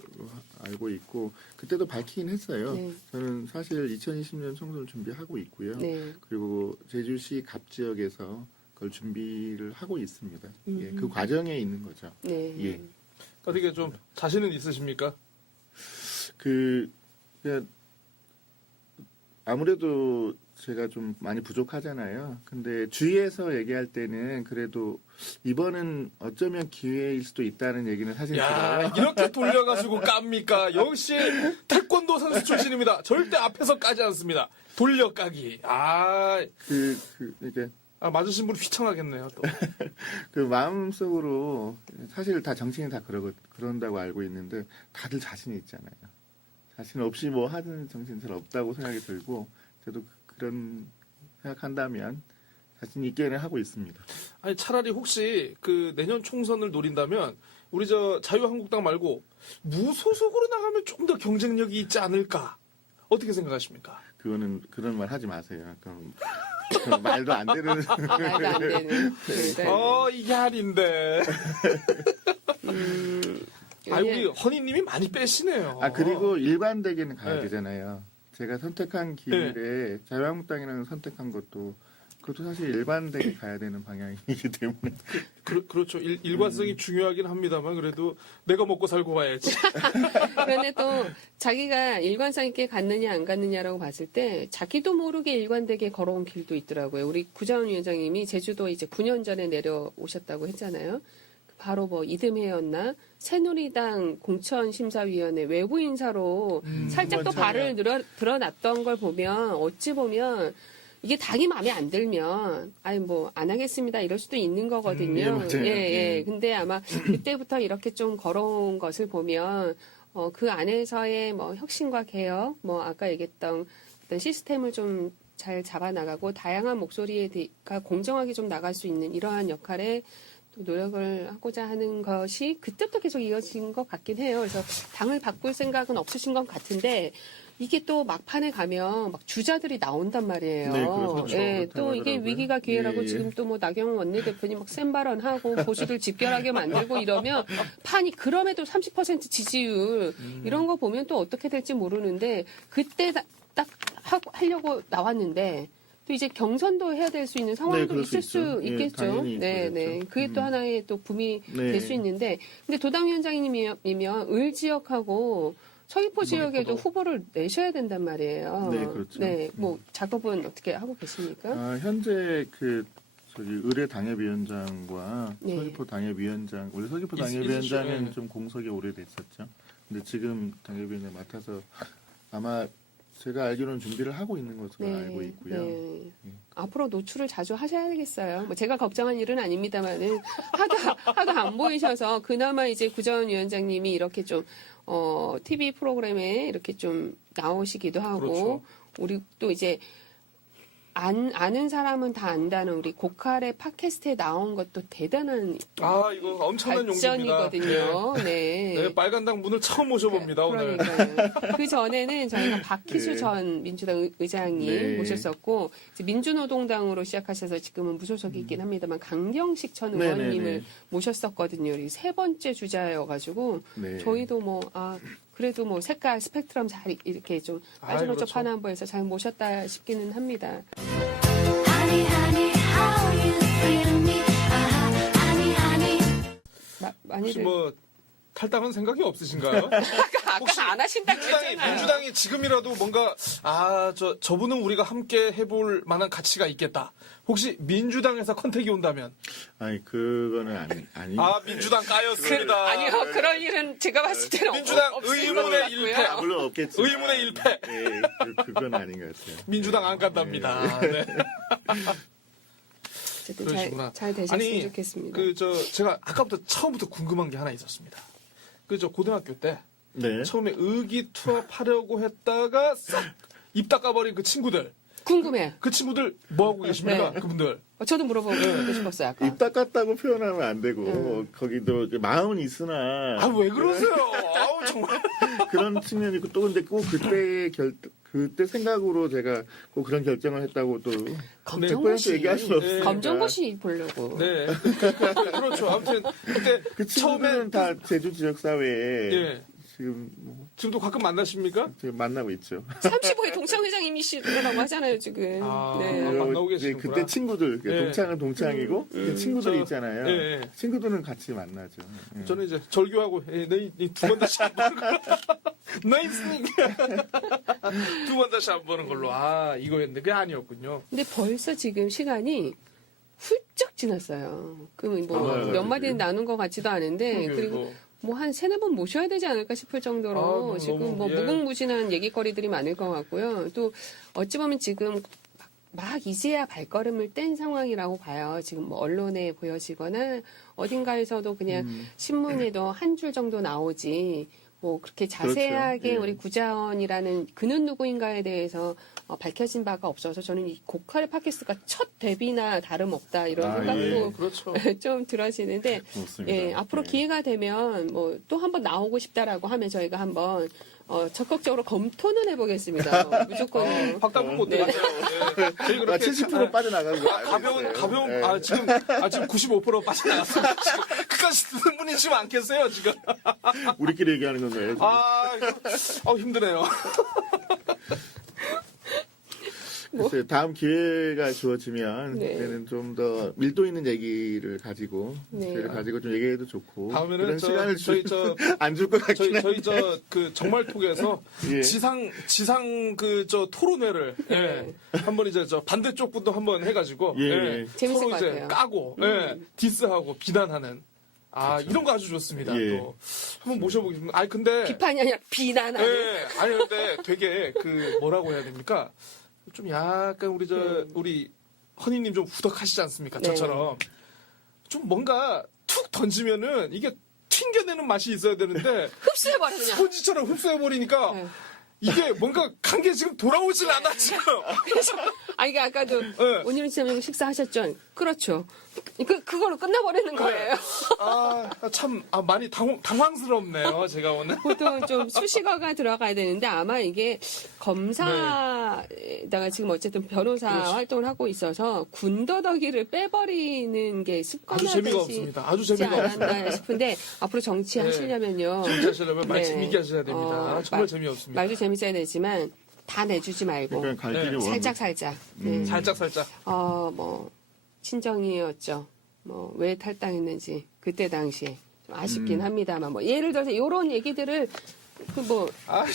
알고 있고 그때도 밝히긴 했어요. 네. 저는 사실 2020년 총선을 준비하고 있고요. 네. 그리고 제주시 갑 지역에서 그걸 준비를 하고 있습니다. 예, 그 과정에 있는 거죠. 네. 예. 어떻게 좀 자신은 있으십니까? 아무래도 제가 좀 많이 부족하잖아요. 근데 주위에서 얘기할 때는 그래도 이번은 어쩌면 기회일 수도 있다는 얘기는 사실 야, 들어요. 이렇게 돌려가지고 깝니까? 역시 태권도 선수 출신입니다. 절대 앞에서 까지 않습니다. 돌려 까기. 이게 맞으신 분 휘청하겠네요. 또. 그 마음속으로 사실 다 정치인이 다 그런다고 알고 있는데 다들 자신이 있잖아요. 자신 없이 뭐 하는 정치인 잘 없다고 생각이 들고 저도 그런 생각한다면 자신 있게는 하고 있습니다. 아니 차라리 혹시 그 내년 총선을 노린다면 우리 자유한국당 말고 무소속으로 나가면 좀 더 경쟁력이 있지 않을까? 어떻게 생각하십니까? 그런 말 하지 마세요. 그럼 말도 안 되는. 말도 안 되는. 네. 이게 아닌데. 우리 허니님이 많이 빼시네요. 그리고 일관되게는 가야 네. 되잖아요. 제가 선택한 길에 자유한국당이라는 선택한 것도 그것도 사실 일관되게 가야 되는 방향이기 때문에. 그렇죠. 일관성이 중요하긴 합니다만 그래도 내가 먹고 살고 가야지. 그런데 또 자기가 일관성 있게 갔느냐 안 갔느냐라고 봤을 때 자기도 모르게 일관되게 걸어온 길도 있더라고요. 우리 구자원 위원장님이 제주도 이제 9년 전에 내려오셨다고 했잖아요. 바로 뭐 이듬해였나 새누리당 공천심사위원회 외부 인사로 살짝 또 발을 드러났던 걸 보면 어찌 보면 이게 당이 마음에 안 들면 뭐 안 하겠습니다 이럴 수도 있는 거거든요. 맞아요. 예. 근데 아마 그때부터 이렇게 좀 걸어온 것을 보면 그 안에서의 뭐 혁신과 개혁, 뭐 아까 얘기했던 어떤 시스템을 좀 잘 잡아나가고 다양한 목소리가 공정하게 좀 나갈 수 있는 이러한 역할에 또 노력을 하고자 하는 것이 그때부터 계속 이어진 것 같긴 해요. 그래서 당을 바꿀 생각은 없으신 것 같은데 이게 또 막판에 가면 막 주자들이 나온단 말이에요. 네, 그렇죠. 예, 또 그렇다고 이게 하더라고요. 위기가 기회라고 예. 지금 또 뭐 나경원 원내대표님 막 센 발언하고 보수들 집결하게 만들고 이러면 판이 그럼에도 30% 지지율 이런 거 보면 또 어떻게 될지 모르는데 그때 딱 하려고 나왔는데 또 이제 경선도 해야 될 수 있는 상황도 그럴 수 있을 수 있죠. 예, 있겠죠. 당연히 네, 그러겠죠. 네. 그게 또 하나의 또 붐이 네. 될 수 있는데 근데 도당위원장님이면 을 지역하고 서귀포 지역에도 후보를 내셔야 된단 말이에요. 네, 그렇죠. 네, 뭐 작업은 어떻게 하고 계십니까? 현재 의뢰 당협위원장과 네. 서귀포 당협위원장, 원래 서귀포 있으시죠. 당협위원장은 네. 좀 공석이 오래됐었죠. 근데 지금 당협위원장 맡아서 아마 제가 알기로는 준비를 하고 있는 것으로 알고 있고요. 네. 예. 앞으로 노출을 자주 하셔야겠어요. 뭐 제가 걱정한 일은 아닙니다만은 하도 안 보이셔서 그나마 이제 구자원 위원장님이 이렇게 좀 TV 프로그램에 이렇게 좀 나오시기도 하고 그렇죠. 우리 또 이제 아는 사람은 다 안다는 우리 고칼의 팟캐스트에 나온 것도 대단한 이거 엄청난 용기입니다. 발전이거든요. 네. 네, 빨간당 문을 처음 모셔봅니다 오늘. 그러니까요. 그 전에는 저희가 박희수 네. 전 민주당 의장님 네. 모셨었고 이제 민주노동당으로 시작하셔서 지금은 무소속이긴 합니다만 강경식 전 네, 의원님을 네, 네. 모셨었거든요. 이 세 번째 주자여가지고 네. 저희도 그래도 뭐 색깔 스펙트럼 잘 이렇게 좀 빠져노조 그렇죠. 파남보에서 잘 모셨다 싶기는 합니다. Honey, honey, how you feel me? Honey, honey. 혹시 많이들 뭐 탈당은 생각이 없으신가요? 아까 안 하신다고 했잖아요. 민주당이 지금이라도 뭔가 저분은 우리가 함께 해볼 만한 가치가 있겠다. 혹시 민주당에서 컨택이 온다면 그거는 아니. 민주당 까였습니다. 아니요, 그럴 일은 제가 봤을 때는 민주당 없을 의문의 것 같고요. 일패. 물론 없겠지. 의문의 1패. 예, 그건 아닌 것 같아요. 민주당 안 간답니다. 네. 어쨌든 그러시구나. 잘 되셨으면 좋겠습니다. 제가 아까부터 처음부터 궁금한 게 하나 있었습니다. 고등학교 때 네. 처음에 의기투합하려고 했다가 싹 입 닦아버린 그 친구들. 궁금해요. 그 친구들 뭐 하고 계십니까? 네. 그분들. 저도 물어보고 싶었어요. 아까. 입 닦았다고 표현하면 안 되고 거기도 이제 마음은 있으나 왜 그러세요? 아우 정말. 그런 측면이 있고 또 근데 꼭 그때 생각으로 제가 꼭 그런 결정을 했다고 또 100% 얘기할 수 없어요. 네. 검정고시 보려고. 네. 그렇죠. 아무튼 그때 그 처음에 친구들은 다 제주 지역 사회에 예. 지금 지금도 가끔 만나십니까? 지금 만나고 있죠. 35회 동창회장님이시라고 하잖아요, 지금. 네. 만나고 이제 계시는구나. 그때 친구들 예. 동창은 동창이고 그 친구들이 저- 있잖아요. 예, 예. 친구들은 같이 만나죠. 예. 저는 이제 절교하고 너희 두 번 다시 안 보는 걸로. 너희 두 번 다시 안 보는 걸로. 이거였는데 그게 아니었군요. 근데 벌써 지금 시간이 훌쩍 지났어요. 그럼 몇 마디는 나눈 것 같지도 않은데, 그리고 뭐 한 3-4번 모셔야 되지 않을까 싶을 정도로 그럼 지금 너무, 예. 무궁무진한 얘기거리들이 많을 것 같고요. 또 어찌 보면 지금 막 이제야 발걸음을 뗀 상황이라고 봐요. 지금 뭐 언론에 보여지거나 어딘가에서도 그냥 신문에도 한 줄 정도 나오지 뭐 그렇게 자세하게 그렇죠. 예. 우리 구자원이라는 그는 누구인가에 대해서 밝혀진 바가 없어서 저는 이 고칼의 팟캐스트가 첫 데뷔나 다름없다 이런 생각도 그렇죠. 좀 들어지는데 좋습니다. 예, 앞으로 네. 기회가 되면 뭐 또 한번 나오고 싶다라고 하면 저희가 한번 적극적으로 검토는 해보겠습니다. 무조건. 박담은 못 네. 들었죠. 네. 저희 아, 그렇게 70% 빠져나가는 거 가벼운 네. 지금 95% 빠져나갔습니다. 지금 끝까지 듣는 분이 지금 안 계세요 지금. 우리끼리 얘기하는 건가요? 지금? 힘드네요. 글쎄요, 다음 기회가 주어지면 네. 그때는 좀 더 밀도 있는 얘기를 가지고 네. 기회를 가지고 좀 얘기해도 좋고 다음에는 그런 시간을 저희 안 줄 것 같긴 한데 저희 그 정말톡에서 예. 지상 그 토론회를 한번 이제 반대쪽부터 한번 해가지고 예. 재밌을 서로 것 이제 같아요. 까고 디스하고 비난하는 이런 거 아주 좋습니다. 예. 또 한번 모셔보겠습니다. 아니 근데 비판이 아니라 비난하는. 아니 근데 되게 그 뭐라고 해야 됩니까? 좀 약간 우리 허니님 좀 후덕하시지 않습니까? 네. 저처럼 좀 뭔가 툭 던지면은 이게 튕겨내는 맛이 있어야 되는데 흡수해버려 그냥. 스펀지처럼 흡수해버리니까 네. 이게 뭔가 간 게 지금 돌아오질 않아 지금. 이게 아까도 네. 오늘은 지금 식사하셨죠? 그렇죠. 그걸로 끝나버리는 거예요. 참 많이 당황스럽네요 제가 오늘. 보통 좀 수식어가 들어가야 되는데 아마 이게 검사에다가 지금 어쨌든 변호사 그렇지. 활동을 하고 있어서 군더더기를 빼버리는 게 아주 습관화되지 재미가 없습니다. 아주 재미가 없습니다. 않았나 싶은데 앞으로 정치하시려면요. 정치하시려면 네. 말씀 있게 하셔야 됩니다. 정말 재미없습니다. 말도 재밌어야 되지만 다 내주지 말고 그러니까 갈 길이 살짝. 네. 살짝. 뭐 친정이었죠. 뭐 왜 탈당했는지 그때 당시에 좀 아쉽긴 합니다만 뭐 예를 들어서 이런 얘기들을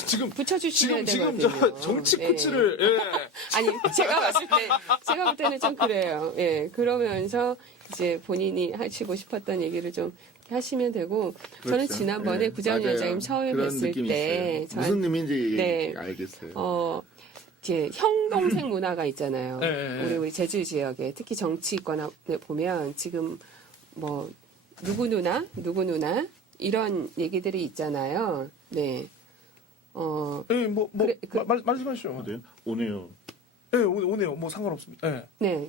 지금 붙여주시면 지금 되거든요. 정치 네. 코치를 아니 제가 볼 때는 좀 그래요. 예, 그러면서 이제 본인이 하시고 싶었던 얘기를 좀 하시면 되고 저는 그렇죠. 지난번에 예, 구자훈 맞아요. 위원장님 처음 그런 뵀을 느낌이 때 있어요. 무슨 의미인지 네. 알겠어요. 이제 형 동생 문화가 있잖아요. 네. 우리 제주 지역에 특히 정치권에 보면 지금 뭐 누구 누나 이런 얘기들이 있잖아요. 네. 말씀하시죠. 네, 오네요. 네, 오네요. 뭐 상관없습니다. 네. 네,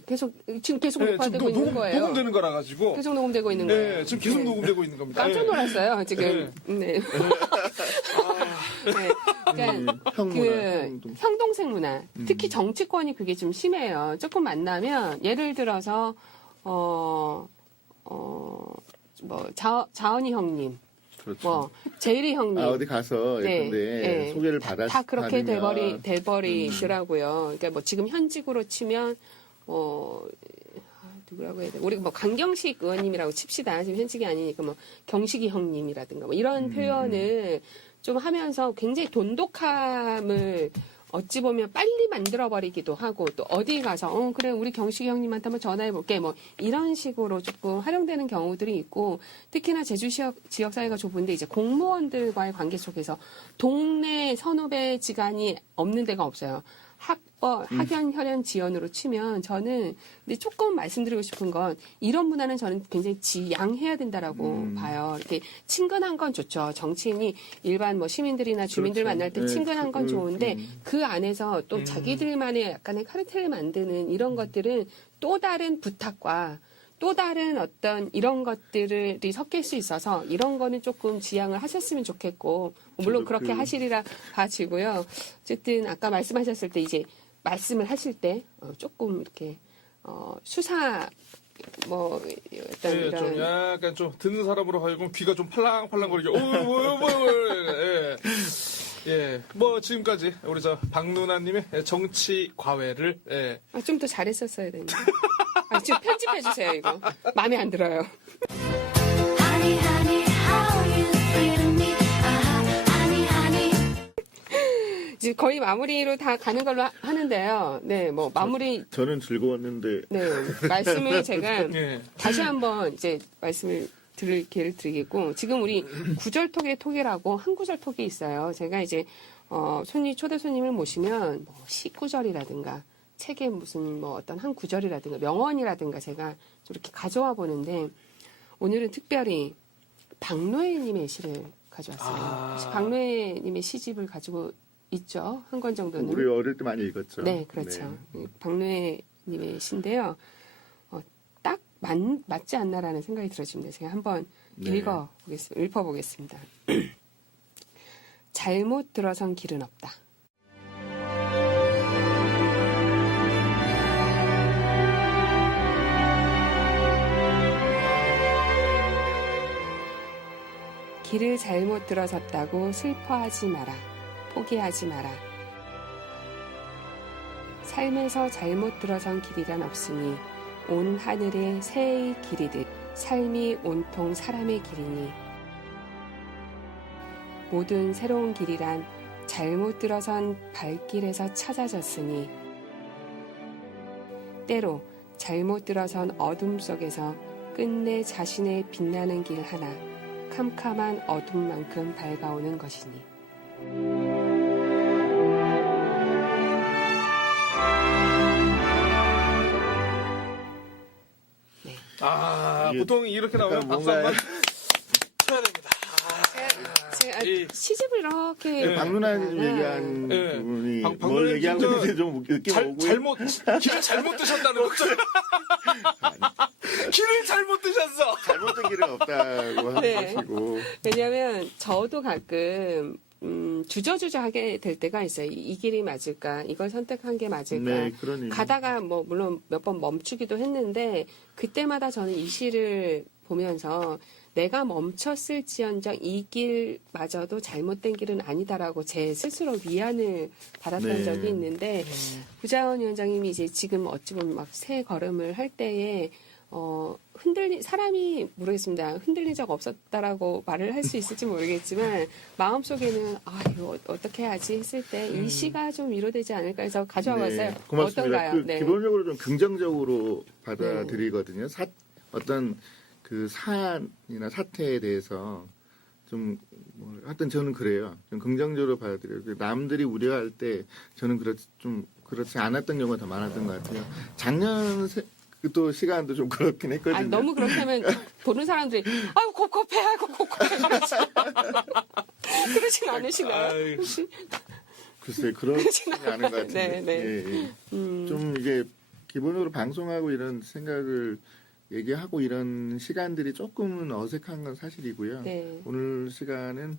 지금 계속 네, 녹화되고 지금 있는 거예요. 녹음되는 거라 가지고. 계속 녹음되고 있는 거예요. 네, 지금 계속 네. 녹음되고 있는 겁니다. 깜짝 네. 놀랐어요, 지금. 네. 네. 그러니까 형 동생 문화. 특히 정치권이 그게 좀 심해요. 조금 만나면 예를 들어서 자언이 형님, 그렇죠. 뭐 제일이 형님. 어디 가서 네, 예컨대 네. 소개를 받았 다 그렇게 받으면 돼버리더라고요. 그러니까 뭐 지금 현직으로 치면 누구라고 해야 돼? 우리 뭐 강경식 의원님이라고 칩시다. 지금 현직이 아니니까 뭐 경식이 형님이라든가 뭐 이런 표현을 좀 하면서 굉장히 돈독함을 어찌 보면 빨리 만들어버리기도 하고 또 어디 가서 그래 우리 경식이 형님한테 한번 전화해볼게 뭐 이런 식으로 조금 활용되는 경우들이 있고 특히나 제주 지역 사회가 좁은데 이제 공무원들과의 관계 속에서 동네 선후배 지간이 없는 데가 없어요. 학연, 혈연, 지연으로 치면 저는 근데 조금 말씀드리고 싶은 건 이런 문화는 저는 굉장히 지양해야 된다라고 봐요. 이렇게 친근한 건 좋죠. 정치인이 일반 뭐 시민들이나 주민들 그렇죠. 만날 때 네, 친근한 건 좋은데 그 안에서 또 자기들만의 약간의 카르텔을 만드는 이런 것들은 또 다른 부탁과 또 다른 어떤 이런 것들이 섞일 수 있어서 이런 거는 조금 지양을 하셨으면 좋겠고 물론 그렇게 하시리라 봐지고요. 어쨌든 아까 말씀하셨을 때 이제 말씀을 하실 때 조금 이렇게 수사 뭐 어떤 네, 이런 좀 약간 좀 듣는 사람으로 하여금 귀가 좀 팔랑팔랑거리게 예, 뭐 지금까지 우리 박누나님의 정치 과외를 좀 더 잘했었어야 되는데. 지금 편집해 주세요 이거. 마음에 안 들어요. Honey, honey, how you feel me? Honey, honey. 이제 거의 마무리로 다 가는 걸로 하는데요. 네, 뭐 마무리 저는 즐거웠는데 네 말씀을 제가 예. 다시 한번 이제 말씀을 드릴 기회를 드리겠고 지금 우리 구절톡의 톡이라고 한 구절 톡이 있어요. 제가 이제 초대 손님을 모시면 뭐 시구절이라든가 책에 무슨 뭐 어떤 한 구절이라든가 명언이라든가 제가 좀 이렇게 가져와 보는데 오늘은 특별히 박노해님의 시를 가져왔어요. 혹시 박노해님의 시집을 가지고 있죠? 한 권 정도는. 우리 어릴 때 많이 읽었죠. 네, 그렇죠. 박노해님의 시인데요. 딱 맞지 않나라는 생각이 들어집니다. 제가 한번 네. 읊어보겠습니다. 잘못 들어선 길은 없다. 길을 잘못 들어섰다고 슬퍼하지 마라. 포기하지 마라. 삶에서 잘못 들어선 길이란 없으니 온 하늘의 새의 길이듯 삶이 온통 사람의 길이니 모든 새로운 길이란 잘못 들어선 발길에서 찾아졌으니 때로 잘못 들어선 어둠 속에서 끝내 자신의 빛나는 길 하나 캄캄한 어둠만큼 밝아오는 것이니. 이게 보통 이렇게 나오면 약간 박수 한번 쳐야 됩니다. 제가 이- 시집을 이렇게 네. 박 누나님 하나. 얘기한 네. 부분이 박 뭘 누나님 얘기한 진짜 건지 좀 느낌 오고요. 길을 잘못 드셨다는 거죠. 길을 잘못 드셨어. 잘못된 길은 없다고 하는 네. 것이고. 왜냐하면 저도 가끔 주저주저 하게 될 때가 있어요. 이 길이 맞을까? 이걸 선택한 게 맞을까? 네, 그러니. 가다가 뭐 물론 몇 번 멈추기도 했는데 그때마다 저는 이 시를 보면서 내가 멈췄을지언정 이 길마저도 잘못된 길은 아니다라고 제 스스로 위안을 받았던 네. 적이 있는데 구자원 위원장님이 이제 지금 어찌 보면 막 새 걸음을 할 때에 사람이 모르겠습니다. 흔들린 적 없었다라고 말을 할 수 있을지 모르겠지만, 마음속에는, 이거 어떻게 해야지 했을 때, 이 시가 좀 위로되지 않을까 해서 가져와 봤어요. 네, 고맙습니다. 어떤가요? 네. 기본적으로 좀 긍정적으로 받아들이거든요. 어떤 그 사안이나 사태에 대해서 좀, 하여튼 저는 그래요. 좀 긍정적으로 받아들여요. 남들이 우려할 때 저는 좀 그렇지 않았던 경우가 더 많았던 것 같아요. 작년 또 시간도 좀 그렇긴 했거든요. 너무 그렇게 하면 보는 사람들이 아유 곱곱해 그러진 않으시나요? 아유. 혹시? 글쎄 그렇지 않은 것 같은데. 네, 네. 예, 예. 좀 이게 기본적으로 방송하고 이런 생각을 얘기하고 이런 시간들이 조금은 어색한 건 사실이고요. 네. 오늘 시간은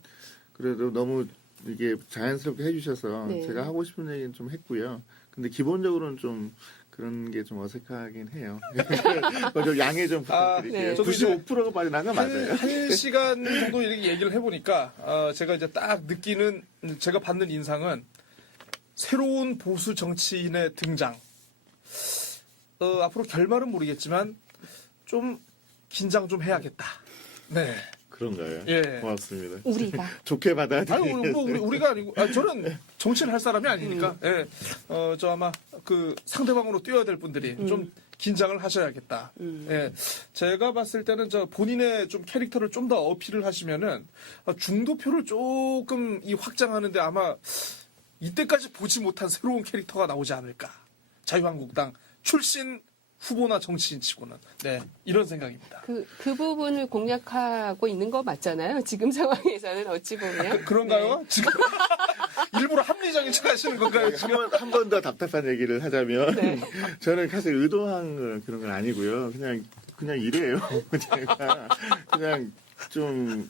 그래도 너무 이게 자연스럽게 해주셔서 네. 제가 하고 싶은 얘기는 좀 했고요. 근데 기본적으로는 좀 그런 게 좀 어색하긴 해요. 좀 양해 좀 부탁드릴게요. 네. 저도 이제 95%가 빠져 나간 거 맞아요. 한 시간 정도 이렇게 얘기를 해보니까 제가 이제 딱 느끼는 제가 받는 인상은 새로운 보수 정치인의 등장. 앞으로 결말은 모르겠지만 좀 긴장 좀 해야겠다. 네. 그런가요? 예. 고맙습니다. 우리가 좋게 받아들이겠습니다. 우리가 아니고 저는 정치를 할 사람이 아니니까. 예. 저 아마 그 상대방으로 뛰어야 될 분들이 좀 긴장을 하셔야겠다. 예. 제가 봤을 때는 본인의 좀 캐릭터를 좀 더 어필을 하시면은 중도표를 조금 확장하는데 아마 이때까지 보지 못한 새로운 캐릭터가 나오지 않을까. 자유한국당 출신 후보나 정치인치고는 네 이런 생각입니다. 그 부분을 공략하고 있는 거 맞잖아요. 지금 상황에서는 어찌 보면 그런가요? 지금 일부러 합리적인 척 하시는 건가요? 지금? 한 번 더 답답한 얘기를 하자면 네. 저는 사실 의도한 그런 건 아니고요. 그냥 이래요. 그냥 좀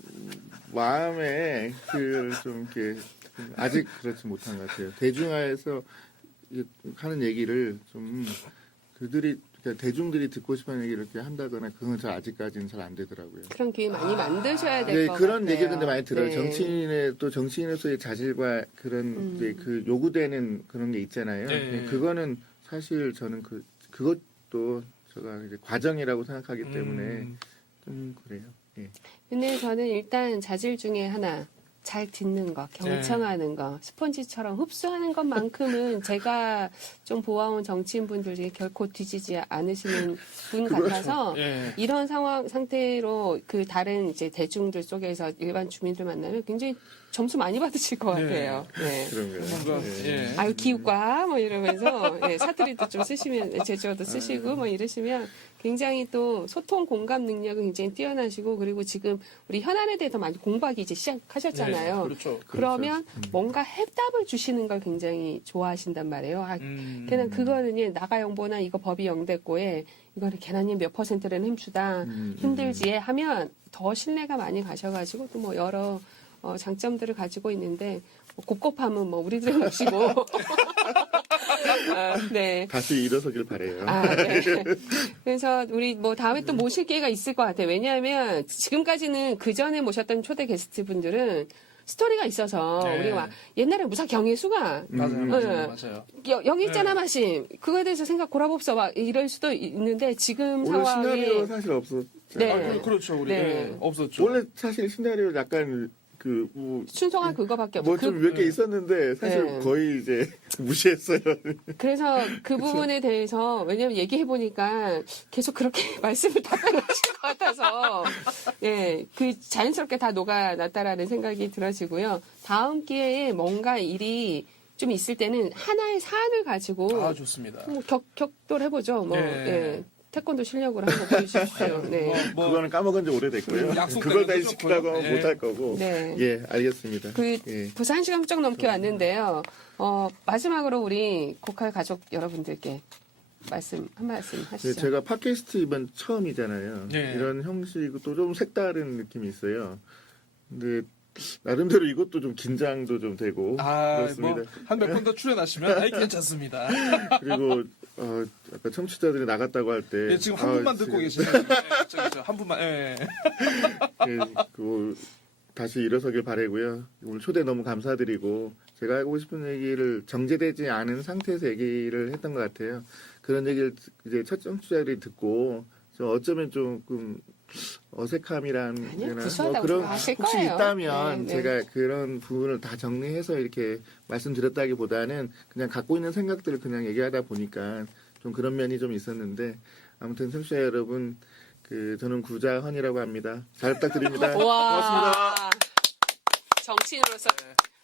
마음에 좀 이렇게 아직 그렇지 못한 것 같아요. 대중화해서 하는 얘기를 좀 그러니까 대중들이 듣고 싶은 얘기를 이렇게 한다거나 그건 아직까지는 잘 안 되더라고요. 그런 기회 많이 만드셔야 될 것 같아요. 그런 얘기 근데 많이 들어요. 네. 정치인으로서의 자질과 그런 이제 그 요구되는 그런 게 있잖아요. 네. 그거는 사실 저는 그것도 제가 이제 과정이라고 생각하기 때문에 좀 그래요. 예. 근데 저는 일단 자질 중에 하나 잘 듣는 거, 경청하는 거, 스펀지처럼 흡수하는 것만큼은 제가 좀 보아온 정치인분들이 결코 뒤지지 않으시는 분 같아서 예. 이런 상태로 그 다른 이제 대중들 속에서 일반 주민들 만나면 굉장히 점수 많이 받으실 것 같아요. 네. 그런 거예요. 뭔가 예. 예. 아유 기우과 뭐 이러면서 사투리도 좀 쓰시면 제주어도 쓰시고 뭐 이러시면 굉장히 또 소통 공감 능력은 굉장히 뛰어나시고 그리고 지금 우리 현안에 대해서 많이 공부하기 이제 시작하셨잖아요. 네, 그렇죠. 그러면 뭔가 해답을 주시는 걸 굉장히 좋아하신단 말이에요. 걔는 그거는 나가영보나 이거 법이 영됐고에 이거를 걔나님 몇 %는 힘주다 힘들지에 하면 더 신뢰가 많이 가셔가지고 또 뭐 여러 장점들을 가지고 있는데 곱곱함은 뭐 우리들의 몫이고 네. 다시 일어서길 바래요. 네. 그래서 우리 뭐 다음에 또 모실 기회가 있을 것 같아요. 왜냐하면 지금까지는 그 전에 모셨던 초대 게스트 분들은 스토리가 있어서 네. 우리 막 옛날에 무사 경혜수가 맞아요. 여기 있잖아 마심 그거에 대해서 생각 골아봅서 막 이럴 수도 있는데 지금 원래 상황이 시나리오 사실 없었죠. 네. 그렇죠. 우리 네. 없었죠. 원래 사실 시나리오 약간 순서가 그거밖에 없고 뭐 좀 몇 개 있었는데 사실 네. 거의 이제 무시했어요. 그래서 그 부분에 대해서 왜냐면 얘기해 보니까 계속 그렇게 말씀을 답변하실 것 같아서 그 자연스럽게 다 녹아났다라는 생각이 들어지고요. 다음 기회에 뭔가 일이 좀 있을 때는 하나의 사안을 가지고 좋습니다. 뭐 격돌해보죠. 뭐 네. 태권도 실력으로 한번 보여주십시오. 네. 그거는 까먹은 지 오래됐고요. 약속 그걸 때문에 다시 시키라고 좀 하면 못할 거고. 네. 예, 알겠습니다. 예. 부산 1시간 훌쩍 넘게 왔는데요. 마지막으로 우리 고칼 가족 여러분들께 한 말씀 네, 하시죠. 제가 팟캐스트 이번 처음이잖아요. 네. 이런 형식도 좀 색다른 느낌이 있어요. 근데 나름대로 이것도 좀 긴장도 좀 되고 그렇습니다. 한 몇 번 더 출연하시면 괜찮습니다. 그리고 아까 청취자들이 나갔다고 할 때 지금 한 분만 듣고 계시네요. 한 분만. 다시 일어서길 바라고요. 오늘 초대 너무 감사드리고 제가 하고 싶은 얘기를 정제되지 않은 상태에서 얘기를 했던 것 같아요. 그런 얘기를 이제 첫 청취자들이 듣고 어쩌면 조금 어색함이란 아니요, 뭐 구수하다고 그런 생각하실 혹시 거예요. 있다면 네. 제가 그런 부분을 다 정리해서 이렇게 말씀드렸다기보다는 그냥 갖고 있는 생각들을 그냥 얘기하다 보니까 좀 그런 면이 좀 있었는데 아무튼 청취자 여러분 저는 구자헌이라고 합니다. 잘 부탁드립니다. 고맙습니다. 정치인으로서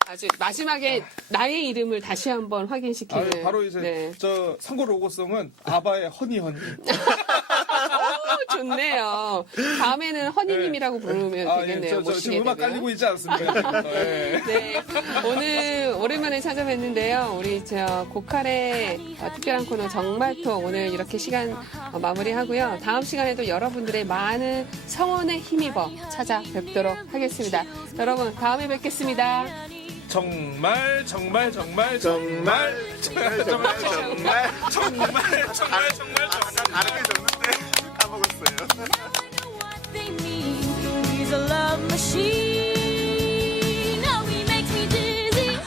아주 마지막에 나의 이름을 다시 한번 확인시키는. 바로 이제 저 선거 로고송은 아바의 허니허니. 좋네요. 다음에는 허니님이라고 부르면 되겠네요. 지금 음악 깔리고 있지 않습니까? 네. 오늘 오랜만에 찾아뵀는데요. 우리 고칼의 특별한 코너 정말톡 오늘 이렇게 시간 마무리하고요. 다음 시간에도 여러분들의 많은 성원에 힘입어 찾아뵙도록 하겠습니다. 여러분 다음에 뵙겠습니다. 정말 다르게 줬는데 까먹었어요. They mean he's a love machine. Oh, he makes me dizzy.